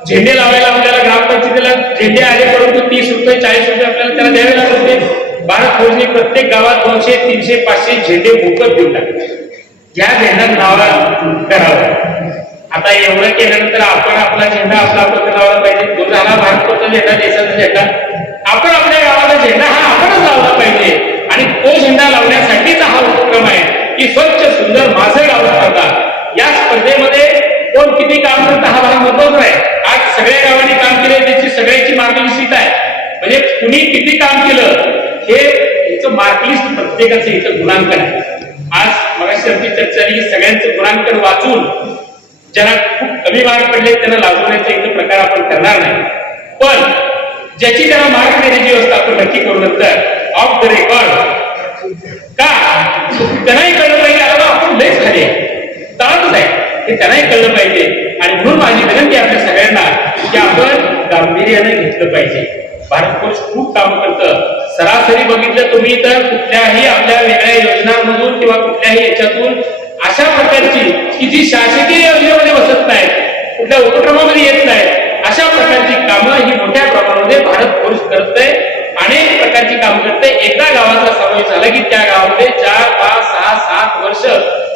झेंडे लावायला आपल्याला ग्रामपंचायतीला झेंडे आले परंतु 30 रुपये 40 रुपये आपल्याला त्याला द्यावे लागत होते. भारत फोर्सने प्रत्येक गावात 200, 300, 500 झेंडे मोफत देऊन टाकले. ज्या झेंडा लावा करावा. आता एवढं केल्यानंतर आपण आपला झेंडा आपला लावला पाहिजे. तो झाला भारत फोर्सचा झेंडा, देशाचा झेंडा. आपण आपल्या गावाचा झेंडा हा आपणच लावला पाहिजे आणि तो झेंडा लावण्यासाठीचा हा उपक्रम आहे की स्वच्छ सुंदर माझं गाव स्पर्धा. या स्पर्धेमध्ये कोण किती काम करतं हा भाग महत्वाचा आहे. आज सगळ्या गावांनी काम केले त्याची सगळ्याची मार्गलिस्ट आहे. म्हणजे कुणी किती काम केलं हे याचं मार्कलिस्ट प्रत्येकाचं इथं गुणांकन आहे. आज मगाशी चर्चा झाली की सगळ्यांचं गुणांकन वाचून ज्यांना खूप कमी मार्क पडले त्यांना लागवण्याचा इथं प्रकार आपण करणार नाही. पण ज्याची त्याला मार्क देण्याची व्यवस्था आपण नक्की करू नंतर ऑफ द रेकॉर्ड का त्यांनाही कळलं पाहिजे अरे आपण लेच खाली तळातच आहे हे त्यांनाही कळलं पाहिजे. आणि म्हणून माझी विनंती आपल्या सगळ्यांना की आपण गांभीर्याने घेतलं पाहिजे. भारत फोर्स खूप काम करतं. सरासरी बघितलं तुम्ही तर कुठल्याही आपल्या वेगळ्या योजनांमधून किंवा कुठल्याही याच्यातून अशा प्रकारची की जी शासकीय योजनेमध्ये बसत नाहीत, कुठल्या उपक्रमामध्ये येत नाहीत, अशा प्रकारची कामं ही मोठ्या प्रमाणामध्ये भारत फोर्स करतंय. अनेक प्रकारची कामं करते. एकदा गावाचा समावेश झाला की त्या गावामध्ये 4, 5, 6, 7 वर्ष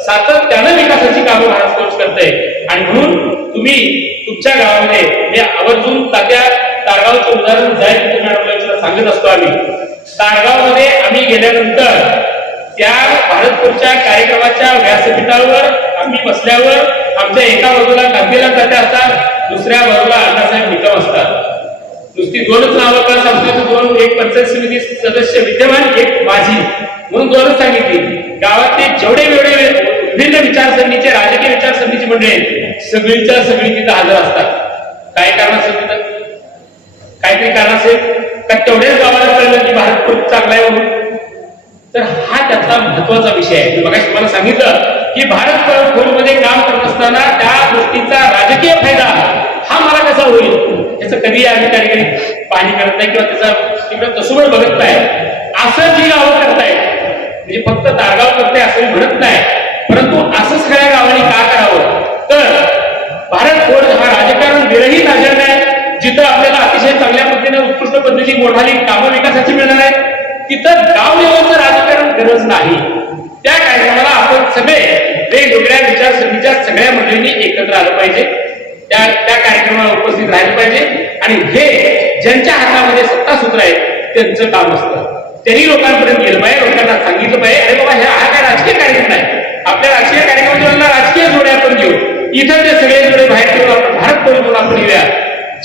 सातत्यानं विकासाची कामं भारत फोर्स करते. आणि म्हणून तुम्ही तुमच्या गावामध्ये हे आवर्जून तात्या तारगावचं उदाहरण जाहीर मॅडमला सांगत असतो. आम्ही तारगावमध्ये आम्ही गेल्यानंतर त्या भारत फोर्सच्या कार्यक्रमाच्या व्यासपीठावर आम्ही बसल्यावर आमच्या एका बाजूला गांधीलाल तात्या असतात, दुसऱ्या बाजूला अण्णासाहेब निकम असतात. नुसती 2च नावं का सांगतो, 2 एक पंचायत समिती सदस्य विद्यमान एक माझी म्हणून 2च सांगितली. गावातले जेवढे विभिन्न विचारसरणीचे राजकीय विचारसरणीची मंडळी सगळीच्या सगळी तिथं हजर असतात. काय कारण असेल तिथं, काहीतरी कारण असेल का तेवढ्याच गावाला कळलं की भारत फोर्स चांगला आहे म्हणून. तर हा त्याचा महत्वाचा विषय आहे. मी मगाशी तुम्हाला सांगितलं की भारत फोर्समध्ये काम करत असताना त्या गोष्टीचा राजकीय फायदा हा मला कसा होईल याचं कधी आम्ही त्या ठिकाणी पाहणी करत नाही किंवा त्याचा तिकडे कसोबड बघत नाही असं जी गावं करतायत, म्हणजे फक्त तारगाव करते असं मी म्हणत नाही, परंतु असं सगळ्या गावांनी का करावं तर भारत फोर्स हा राजकारण विरहित अजेंडा आहे. जिथं आपल्याला अतिशय चांगल्या पद्धतीने उत्कृष्ट पद्धतीची मोठाली कामं विकासाची मिळणार आहेत, तिथं गाव लेवलचं राजकारण गरज नाही. त्या कार्यक्रमाला आपण सगळे वेगवेगळ्या विचारसरणीच्या सगळ्या मंडळींनी एकत्र आलं पाहिजे, त्या कार्यक्रमाला उपस्थित राहिलं पाहिजे. आणि हे ज्यांच्या हातामध्ये सत्तासूत्र आहे त्यांचं काम असतं, त्यांनी लोकांपर्यंत गेलं पाहिजे, लोकांना सांगितलं पाहिजे अरे बाबा हा काय राजकीय कार्यक्रम नाही, आपल्या राजकीय कार्यक्रमाला राजकीय जोडे आपण घेऊ, इथं ते सगळे जोडे बाहेर ठेवून आपण भारत पोल म्हणून आपण येऊया.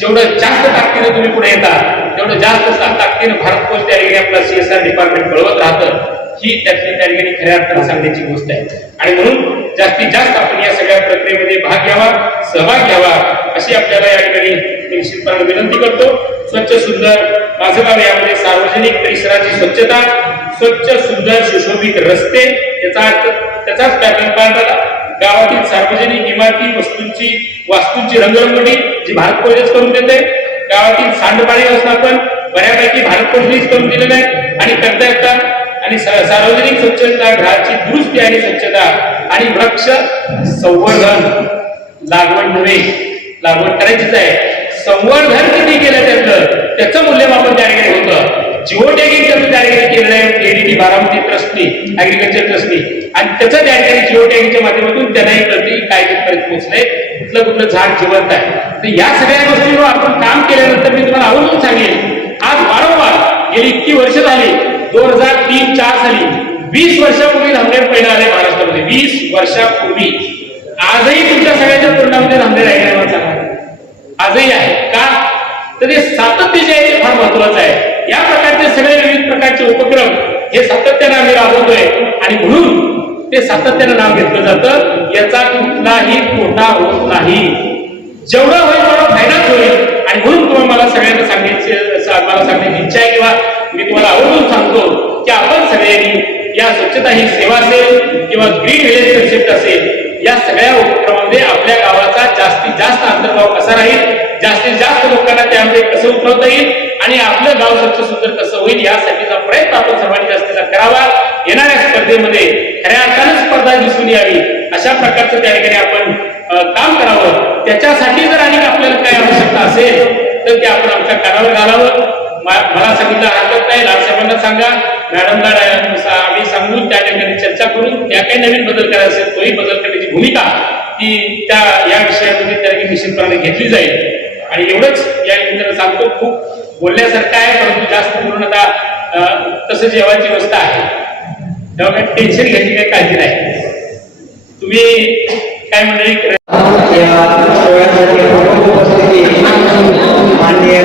जेवढं जास्त ताकदीनं तुम्ही पुढे येता तेवढं जास्त ताकदीनं भारत पोल त्या ठिकाणी आपला CSR डिपार्टमेंट कळवत राहतं. ही त्यातली त्या ठिकाणी खऱ्या अर्थानं सांगण्याची गोष्ट आहे. आणि म्हणून जास्तीत जास्त आपण या सगळ्या प्रक्रियेमध्ये भाग घ्यावा, सहभाग घ्यावा अशी आपल्याला या ठिकाणी निश्चितपणे विनंती करतो. स्वच्छ सुंदर माझं गाव यामध्ये सार्वजनिक परिसराची स्वच्छता, स्वच्छ सुंदर सुशोभित रस्ते, त्याचाच पॅटर्न पाळला. गावातील सार्वजनिक इमारती वास्तूंची रंगरंगोटी जी भारत पोलीस करून देते. गावातील सांडपाणी व्यवस्थापन बऱ्यापैकी भारत पोलीस करून दिलेलं आहे आणि करता येतात. आणि सार्वजनिक स्वच्छता, घराची दुरुस्ती आणि स्वच्छता आणि वृक्ष संवर्धन, लागवड नव्हे, लागवड करायचीच आहे, संवर्धन किती केलं त्याचं मूल्यमापन त्या ठिकाणी होतं. जिओ टॅगिंग त्या ठिकाणी केलेलं आहे ADT बारामती ट्रस्टनी, ऍग्रिकल्चर ट्रस्टनी, आणि त्याचं त्या ठिकाणी जिओ टॅगिंगच्या माध्यमातून त्यांनाही कळते काय कितपर्यंत पोहोचलंय, कुठलं झाड जिवंत आहे. तर या सगळ्या गोष्टींवर आपण काम केल्यानंतर मी तुम्हाला आवर्जून सांगेन, आज वारंवार गेली इतकी वर्ष झाली, 2003-04 साली 20 वर्षापूर्वी रामदेव पहिला आले महाराष्ट्रामध्ये, 20 वर्षापूर्वी. आजही तुमच्या सगळ्यांच्या तोंडामध्ये रामदेव राहिला आजही आहे का, तर हे सातत्य जे आहे ते फार महत्वाचं आहे. या प्रकारचे सगळे विविध प्रकारचे उपक्रम हे सातत्यानं आम्ही राबवतोय आणि म्हणून ते सातत्यानं नाव घेतलं जातं. याचा कुठलाही तोटा होत नाही, जेवढा होईल तेवढा फायदाच होईल. आणि म्हणून मला सगळ्यांना सांगण्याची इच्छा आहे किंवा मी तुम्हाला आवर्जून सांगतो की आपण सगळ्यांनी या स्वच्छता ही सेवा असेल किंवा ग्रीन व्हिलेज कन्सेप्ट असेल, या सगळ्या उपक्रमामध्ये आपल्या गावाचा जास्तीत जास्त अंतर्भाव कसा राहील, जास्तीत जास्त लोकांना त्यामध्ये कसं उतरवता येईल आणि आपलं गाव स्वच्छ सुंदर कसं होईल यासाठीचा प्रयत्न आपण सर्वांनी जास्तीचा करावा. येणाऱ्या स्पर्धेमध्ये खऱ्या अर्थानं स्पर्धा दिसून यावी अशा प्रकारचं त्या ठिकाणी आपण काम करावं. त्याच्यासाठी जर आणि आपल्याला काय आवश्यकता असेल तर ते आपण आमच्या कानावर घालावं. मला सांगितलं हरकत नाही, लाडसाहेबांना सांगा, मॅडमला आम्ही सांगून त्या ठिकाणी चर्चा करून त्या काही नवीन बदल करायचा असेल तोही बदल करण्याची भूमिका ती या विषयामध्ये त्या ठिकाणी निश्चितपणे घेतली जाईल. आणि एवढंच या निमित्तानं सांगतो, खूप बोलण्यासारखं आहे परंतु जास्त पूर्णतः तसं जेवायची व्यवस्था आहे, तेव्हा काही टेन्शन घ्यायची काही काळजी नाही. तुम्ही काय मंडळी माननीय